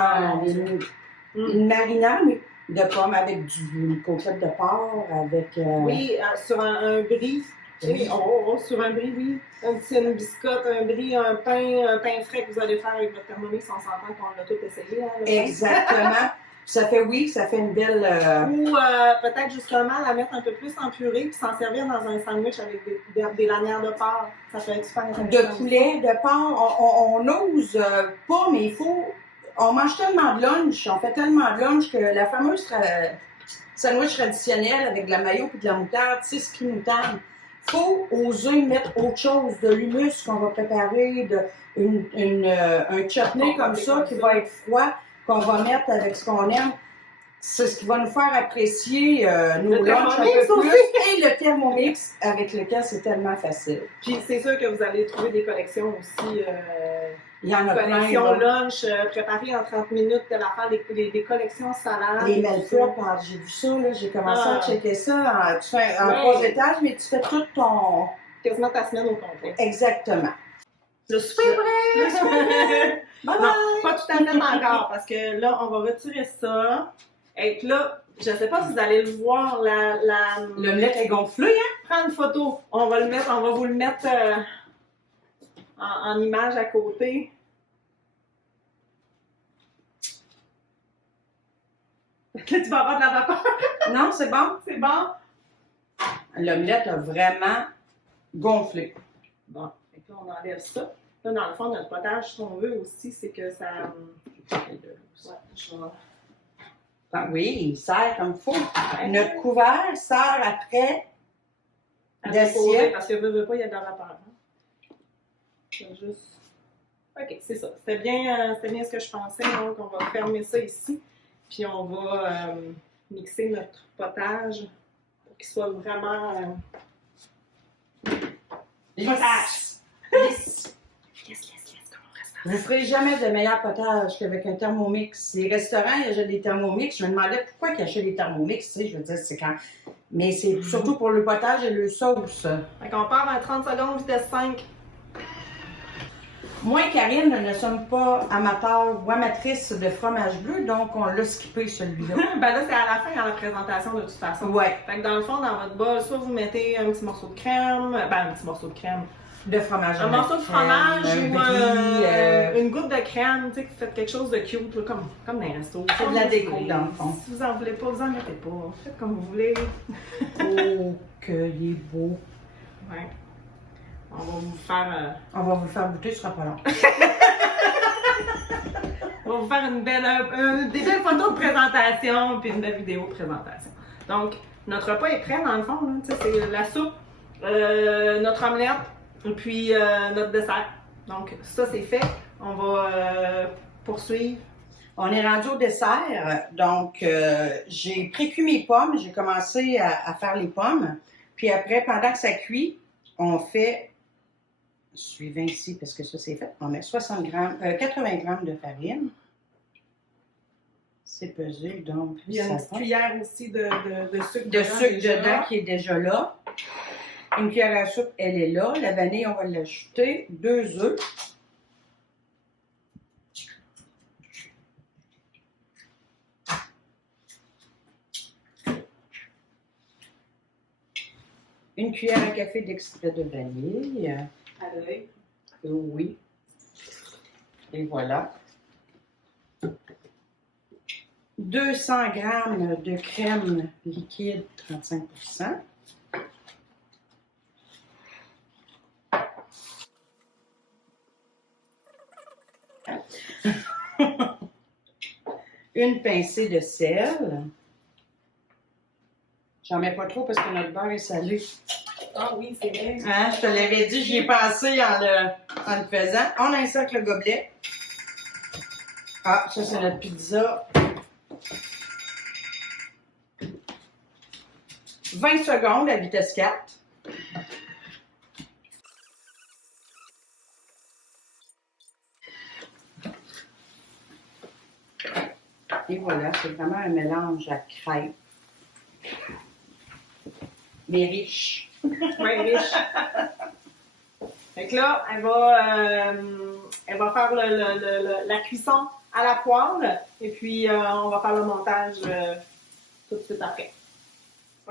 une marinade de pommes avec une côtelette de porc, avec... Oui, sur un brie. Oui. Sur un brie, oui. Une biscotte, un brie, un pain frais que vous allez faire avec votre Thermomix. On s'entend qu'on l'a tout essayé. Hein, exactement. Ça fait une belle... Ou peut-être justement la mettre un peu plus en purée puis s'en servir dans un sandwich avec des lanières de porc. Ça peut être super intéressant. De poulet, de porc. On n'ose pas, mais il faut... On mange tellement de lunch, on fait tellement de lunch que la fameuse sandwich traditionnelle avec de la mayo et de la moutarde, c'est ce qui nous tarde. Il faut oser mettre autre chose, de l'humus qu'on va préparer, un chutney comme ça qui va être froid, qu'on va mettre avec ce qu'on aime. C'est ce qui va nous faire apprécier nos lunchs un peu plus. Et le Thermomix avec lequel c'est tellement facile. Puis c'est sûr que vous allez trouver des collections aussi. Il y en a collections lunch préparées en 30 minutes, telle affaire, des collections salades. Les Melfort, j'ai vu ça, là, j'ai commencé à checker ça. Tu fais en 3 étages, mais tu fais tout ton... Quasiment ta semaine au complet. Exactement. Le souper est prêt! Non, pas tout à fait encore, parce que là, on va retirer ça. Et là, je ne sais pas si vous allez le voir, l'omelette est gonflée, hein? Prends une photo. On va vous le mettre en image à côté. Là, tu vas avoir de la vapeur. Non, c'est bon. C'est bon. L'omelette a vraiment gonflé. Bon, et là, on enlève ça. Là, dans le fond, notre potage, ce qu'on veut aussi, c'est que ça... Ouais, je vais... Ah oui, il sert comme il faut. Notre couvert sert après d'assiette. Parce que veut pas, il y a de la vapeur. Hein? Juste... OK, c'est ça. C'était bien ce que je pensais. Donc, on va fermer ça ici. Puis, on va mixer notre potage pour qu'il soit vraiment... Potage! Yes! Vous ne ferez jamais de meilleur potage qu'avec un Thermomix. Les restaurants, ils achètent des Thermomix. Je me demandais pourquoi ils achètent des Thermomix. Tu sais, je veux dire, c'est quand. Mais c'est surtout pour le potage et le sauce. Fait qu'on part à 30 secondes, vitesse 5. Moi et Karine ne sommes pas amateurs ou amatrices de fromage bleu, donc on l'a skippé celui-là. Ben là, c'est à la fin, à la présentation de toute façon. Ouais. Fait que dans le fond, dans votre bol, soit vous mettez un petit morceau de crème, un petit morceau de crème. De fromage. Un morceau de fromage ou une goutte de crème, tu sais, que vous faites quelque chose de cute, là, comme dans les restos. C'est de la déco dans le fond. Si vous en voulez pas, vous en mettez pas. Faites comme vous voulez. Oh, qu'il est beau. Ouais. On va vous faire... On va vous le faire goûter, ce sera pas long. On va vous faire des belles photos de présentation puis une belle vidéo de présentation. Donc, notre repas est prêt dans le fond. Là. C'est la soupe, notre omelette et puis notre dessert. Donc, ça, c'est fait. on va poursuivre. On est rendu au dessert, donc j'ai précuit mes pommes, j'ai commencé à faire les pommes, puis après, pendant que ça cuit, on fait, suivant ici, parce que ça c'est fait, on met 80 grammes de farine, c'est pesé, donc Il y a une petite cuillère aussi de sucre dedans qui est déjà là, une cuillère à soupe, elle est là, la vanille, on va l'ajouter, 2 œufs, une cuillère à café d'extrait de vanille. À l'œil. Oui. Et voilà. 200 grammes de crème liquide 35%. Une pincée de sel. J'en mets pas trop parce que notre beurre est salé. Ah oui, c'est vrai. Hein, je te l'avais dit, j'y ai pensé en le faisant. On insère le gobelet. Ah, ça c'est notre pizza. 20 secondes à vitesse 4. Et voilà, c'est vraiment un mélange à crêpes. Mais riche. Oui, riche. Fait que là, elle va faire la cuisson à la poêle et puis on va faire le montage tout de suite après.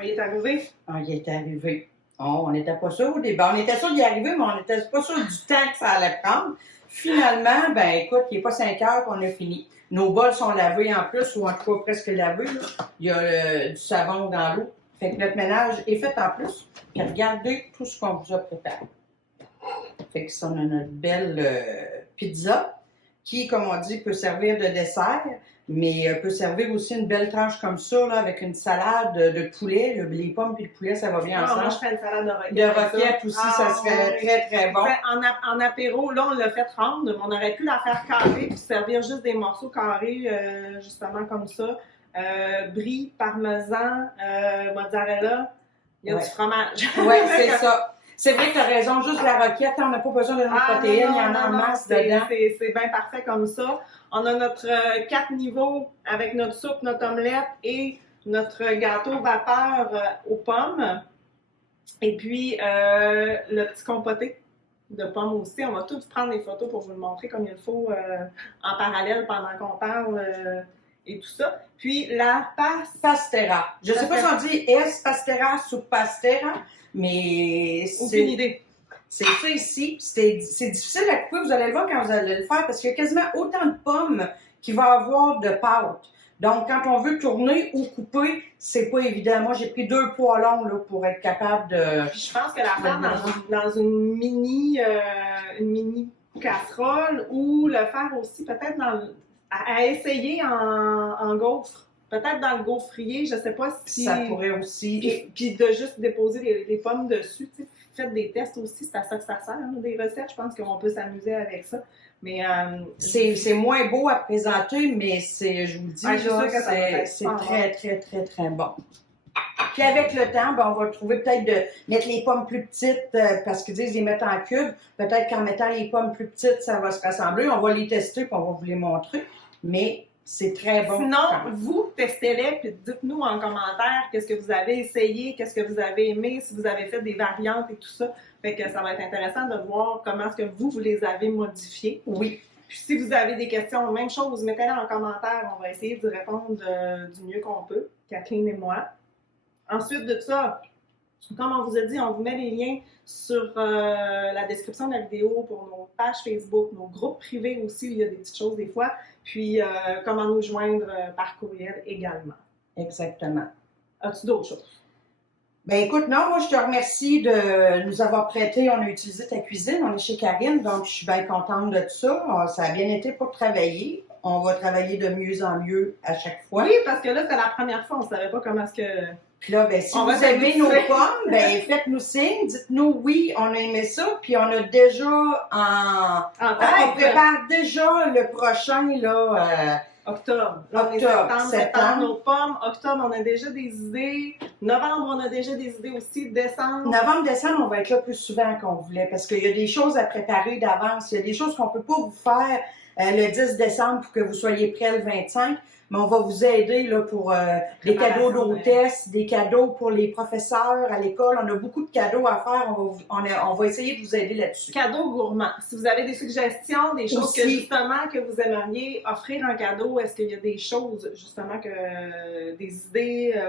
Il est arrivé? Ah, il est arrivé. Oh, on n'était pas sûr au début. On était sûr d'y arriver, mais on n'était pas sûr du temps que ça allait prendre. Finalement, ben écoute, il n'est pas 5 heures qu'on a fini. Nos bols sont lavés en plus, ou en tout cas presque lavés. Là. Il y a du savon dans l'eau. Fait que notre ménage est fait en plus. Puis regardez tout ce qu'on vous a préparé. Fait que ça, on a notre belle pizza qui, comme on dit, peut servir de dessert, mais peut servir aussi une belle tranche comme ça, là, avec une salade de poulet. Les pommes et le poulet, ça va bien ensemble. Moi, je fais une salade de roquette. De roquette aussi, ça serait très, très bon. En apéro, là, on l'a fait rendre, mais on aurait pu la faire carrée puis servir juste des morceaux carrés, justement comme ça. Brie, parmesan, mozzarella, il y a du fromage. Oui, c'est ça. C'est vrai que tu as raison, juste la roquette, on n'a pas besoin de notre protéine, il y en a en masse dedans. C'est bien parfait comme ça. On a notre 4 niveaux avec notre soupe, notre omelette et notre gâteau vapeur aux pommes. Et puis, le petit compoté de pommes aussi. On va tous prendre des photos pour vous le montrer comme il faut en parallèle pendant qu'on parle et tout ça. Puis, la pastera. Je ne sais pas si on dit pastera ou pastera, mais aucune idée. C'est ça ici. C'est difficile à couper, vous allez le voir quand vous allez le faire, parce qu'il y a quasiment autant de pommes qu'il va y avoir de pâte. Donc, quand on veut tourner ou couper, c'est pas évident. Moi, j'ai pris 2 poêlons là, pour être capable de... Puis je pense que la faire dans une mini casserole ou le faire aussi peut-être à essayer en gaufre. Peut-être dans le gaufrier, je ne sais pas si... Ça pourrait aussi... Puis de juste déposer les pommes dessus, tu sais. Faites des tests aussi, c'est à ça que ça sert, hein, des recettes. Je pense qu'on peut s'amuser avec ça. Mais c'est moins beau à présenter, mais je vous le dis, c'est très, très, très, très bon. Puis avec le temps, ben, on va trouver peut-être de mettre les pommes plus petites, parce qu'ils disent les mettre en cubes. Peut-être qu'en mettant les pommes plus petites, ça va se rassembler. On va les tester et on va vous les montrer. Mais c'est très bon. Sinon, vous, testez-les puis dites-nous en commentaire qu'est-ce que vous avez essayé, qu'est-ce que vous avez aimé, si vous avez fait des variantes et tout ça. Fait que ça va être intéressant de voir comment est-ce que vous les avez modifiées. Oui. Puis si vous avez des questions, même chose, mettez-les en commentaire. On va essayer de répondre du mieux qu'on peut, Kathleen et moi. Ensuite de ça, comme on vous a dit, on vous met les liens sur la description de la vidéo pour nos pages Facebook, nos groupes privés aussi, il y a des petites choses des fois. Puis, comment nous joindre par courriel également. Exactement. As-tu d'autres choses? Ben écoute, non, moi je te remercie de nous avoir prêté, on a utilisé ta cuisine, on est chez Karine, donc je suis bien contente de ça. Ça a bien été pour travailler. On va travailler de mieux en mieux à chaque fois. Oui, parce que là, c'est la première fois, on ne savait pas comment est-ce que Puis là, ben, si On va vous aimez nos s'habituer. pommes, ben, faites-nous signe, dites-nous oui, on a aimé ça, puis on a déjà En on tête, prépare déjà le prochain, là, octobre. Là, on est Octobre, septembre, nos pommes. Octobre, on a déjà des idées. Novembre, on a déjà des idées aussi. Décembre. novembre, décembre, on va être là plus souvent qu'on voulait, parce qu'il y a des choses à préparer d'avance, il y a des choses qu'on peut pas vous faire le 10 décembre pour que vous soyez prêts le 25, mais on va vous aider là, pour des cadeaux d'hôtesse, des cadeaux pour les professeurs à l'école. On a beaucoup de cadeaux à faire. On va essayer de vous aider là-dessus. Cadeaux gourmands. Si vous avez des suggestions, des choses Aussi. que justement que vous aimeriez offrir en cadeau, est-ce qu'il y a des choses justement que des idées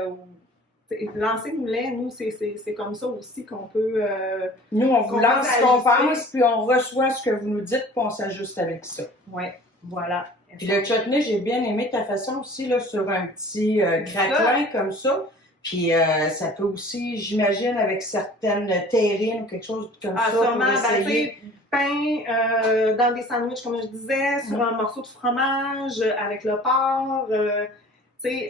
lancez-nous-les. Nous, c'est comme ça aussi qu'on peut. Nous, on vous qu'on lance peut ce qu'on ajuster. pense, puis on reçoit ce que vous nous dites, puis on s'ajuste avec ça. Ouais, voilà. Puis le chutney, j'ai bien aimé ta façon aussi, là, sur un petit craquelin comme ça. Puis ça peut aussi, j'imagine, avec certaines terrines ou quelque chose comme ça, Sûrement, pour essayer. pain dans des sandwichs, comme je disais, sur un morceau de fromage, avec le porc.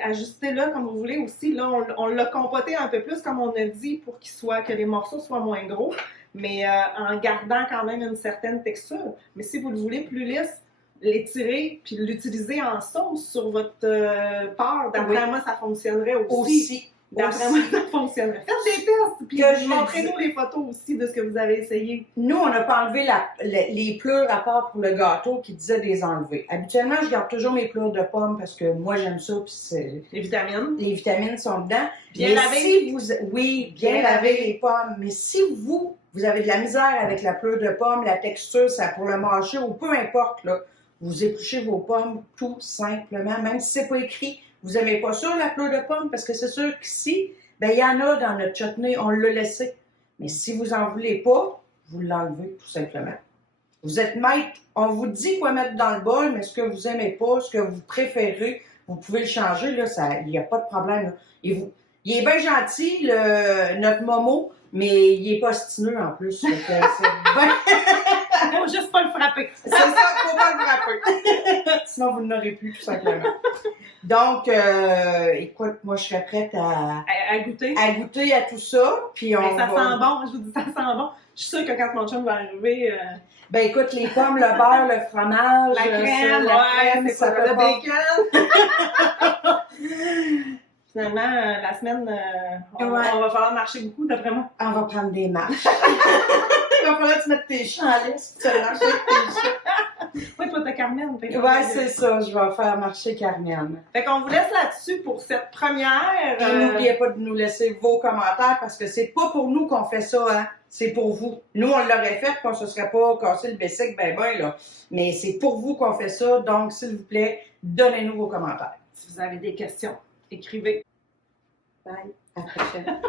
Ajustez-le comme vous voulez aussi. Là, on l'a compoté un peu plus, comme on a dit, pour que les morceaux soient moins gros, mais en gardant quand même une certaine texture. Mais si vous le voulez plus lisse, l'étirer puis l'utiliser en sauce sur votre porc, d'après moi, ça fonctionnerait aussi. D'après moi, ça fonctionnerait. Faites des tests, puis montrez-nous les photos aussi de ce que vous avez essayé. Nous, on n'a pas enlevé les pleurs à part pour le gâteau qui disait des enlever. Habituellement, je garde toujours mes pleurs de pommes parce que moi, j'aime ça. Puis les vitamines. Les vitamines sont dedans. Bien mais laver. Oui, bien laver les pommes. Mais si vous avez de la misère avec la pleure de pommes, la texture, ça pour le mâcher ou peu importe, là, vous épluchez vos pommes tout simplement, même si c'est pas écrit. Vous n'aimez pas ça, la pleure de pommes? Parce que c'est sûr qu'ici, ben, il y en a dans notre chutney, on l'a laissé. Mais si vous n'en voulez pas, vous l'enlevez tout simplement. Vous êtes maître, on vous dit quoi mettre dans le bol, mais ce que vous n'aimez pas, ce que vous préférez, vous pouvez le changer, là, il n'y a pas de problème. Là. Il est bien gentil, notre Momo, mais il est pas stineux en plus. Faut juste pas le frapper. C'est ça, faut pas le frapper. Sinon, vous n'aurez plus, tout simplement. Donc, écoute, moi, je serais prête À goûter. à goûter à tout ça. Puis ça sent bon, je vous dis, ça sent bon. Je suis sûre que quand mon chum va arriver... Ben écoute, les pommes, le beurre, le fromage, la crème, crème, ça peut le pas... bacon. Finalement, la semaine, on va falloir marcher beaucoup, d'après moi. On va prendre des marches. Il va falloir que tu mettes tes chats en liste, tu vas marcher avec tes chats. Oui, toi, t'as Carmen. Ouais, c'est ça, je vais faire marcher Carmen. Fait qu'on vous laisse là-dessus pour cette première. Et n'oubliez pas de nous laisser vos commentaires parce que c'est pas pour nous qu'on fait ça, hein. C'est pour vous. Nous, on l'aurait fait, puis on se serait pas cassé le bessic ben, là. Mais c'est pour vous qu'on fait ça, donc s'il vous plaît, donnez-nous vos commentaires. Si vous avez des questions, écrivez. Bye. À la prochaine.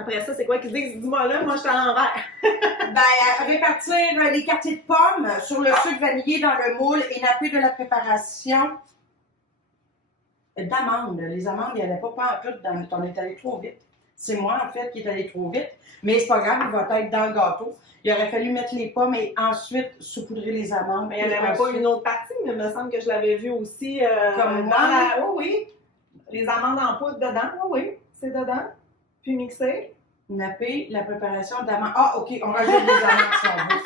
Après ça, c'est quoi qu'ils disent? Dis-moi là, moi je suis à l'envers. Ben, répartir les quartiers de pommes sur le sucre vanillé dans le moule et napper de la préparation d'amandes. Les amandes, il n'y avait pas en tout dans on est allé trop vite. C'est moi, en fait, qui est allé trop vite. Mais c'est pas grave, il va être dans le gâteau. Il aurait fallu mettre les pommes et ensuite saupoudrer les amandes. Mais il n'y avait pas une autre partie, mais il me semble que je l'avais vu aussi. Comme dans moi. oui. Les amandes en poudre dedans. Oui, c'est dedans. Puis mixer. Napper la préparation d'amandes. Ah, OK, on rajoute des amandes si on veut.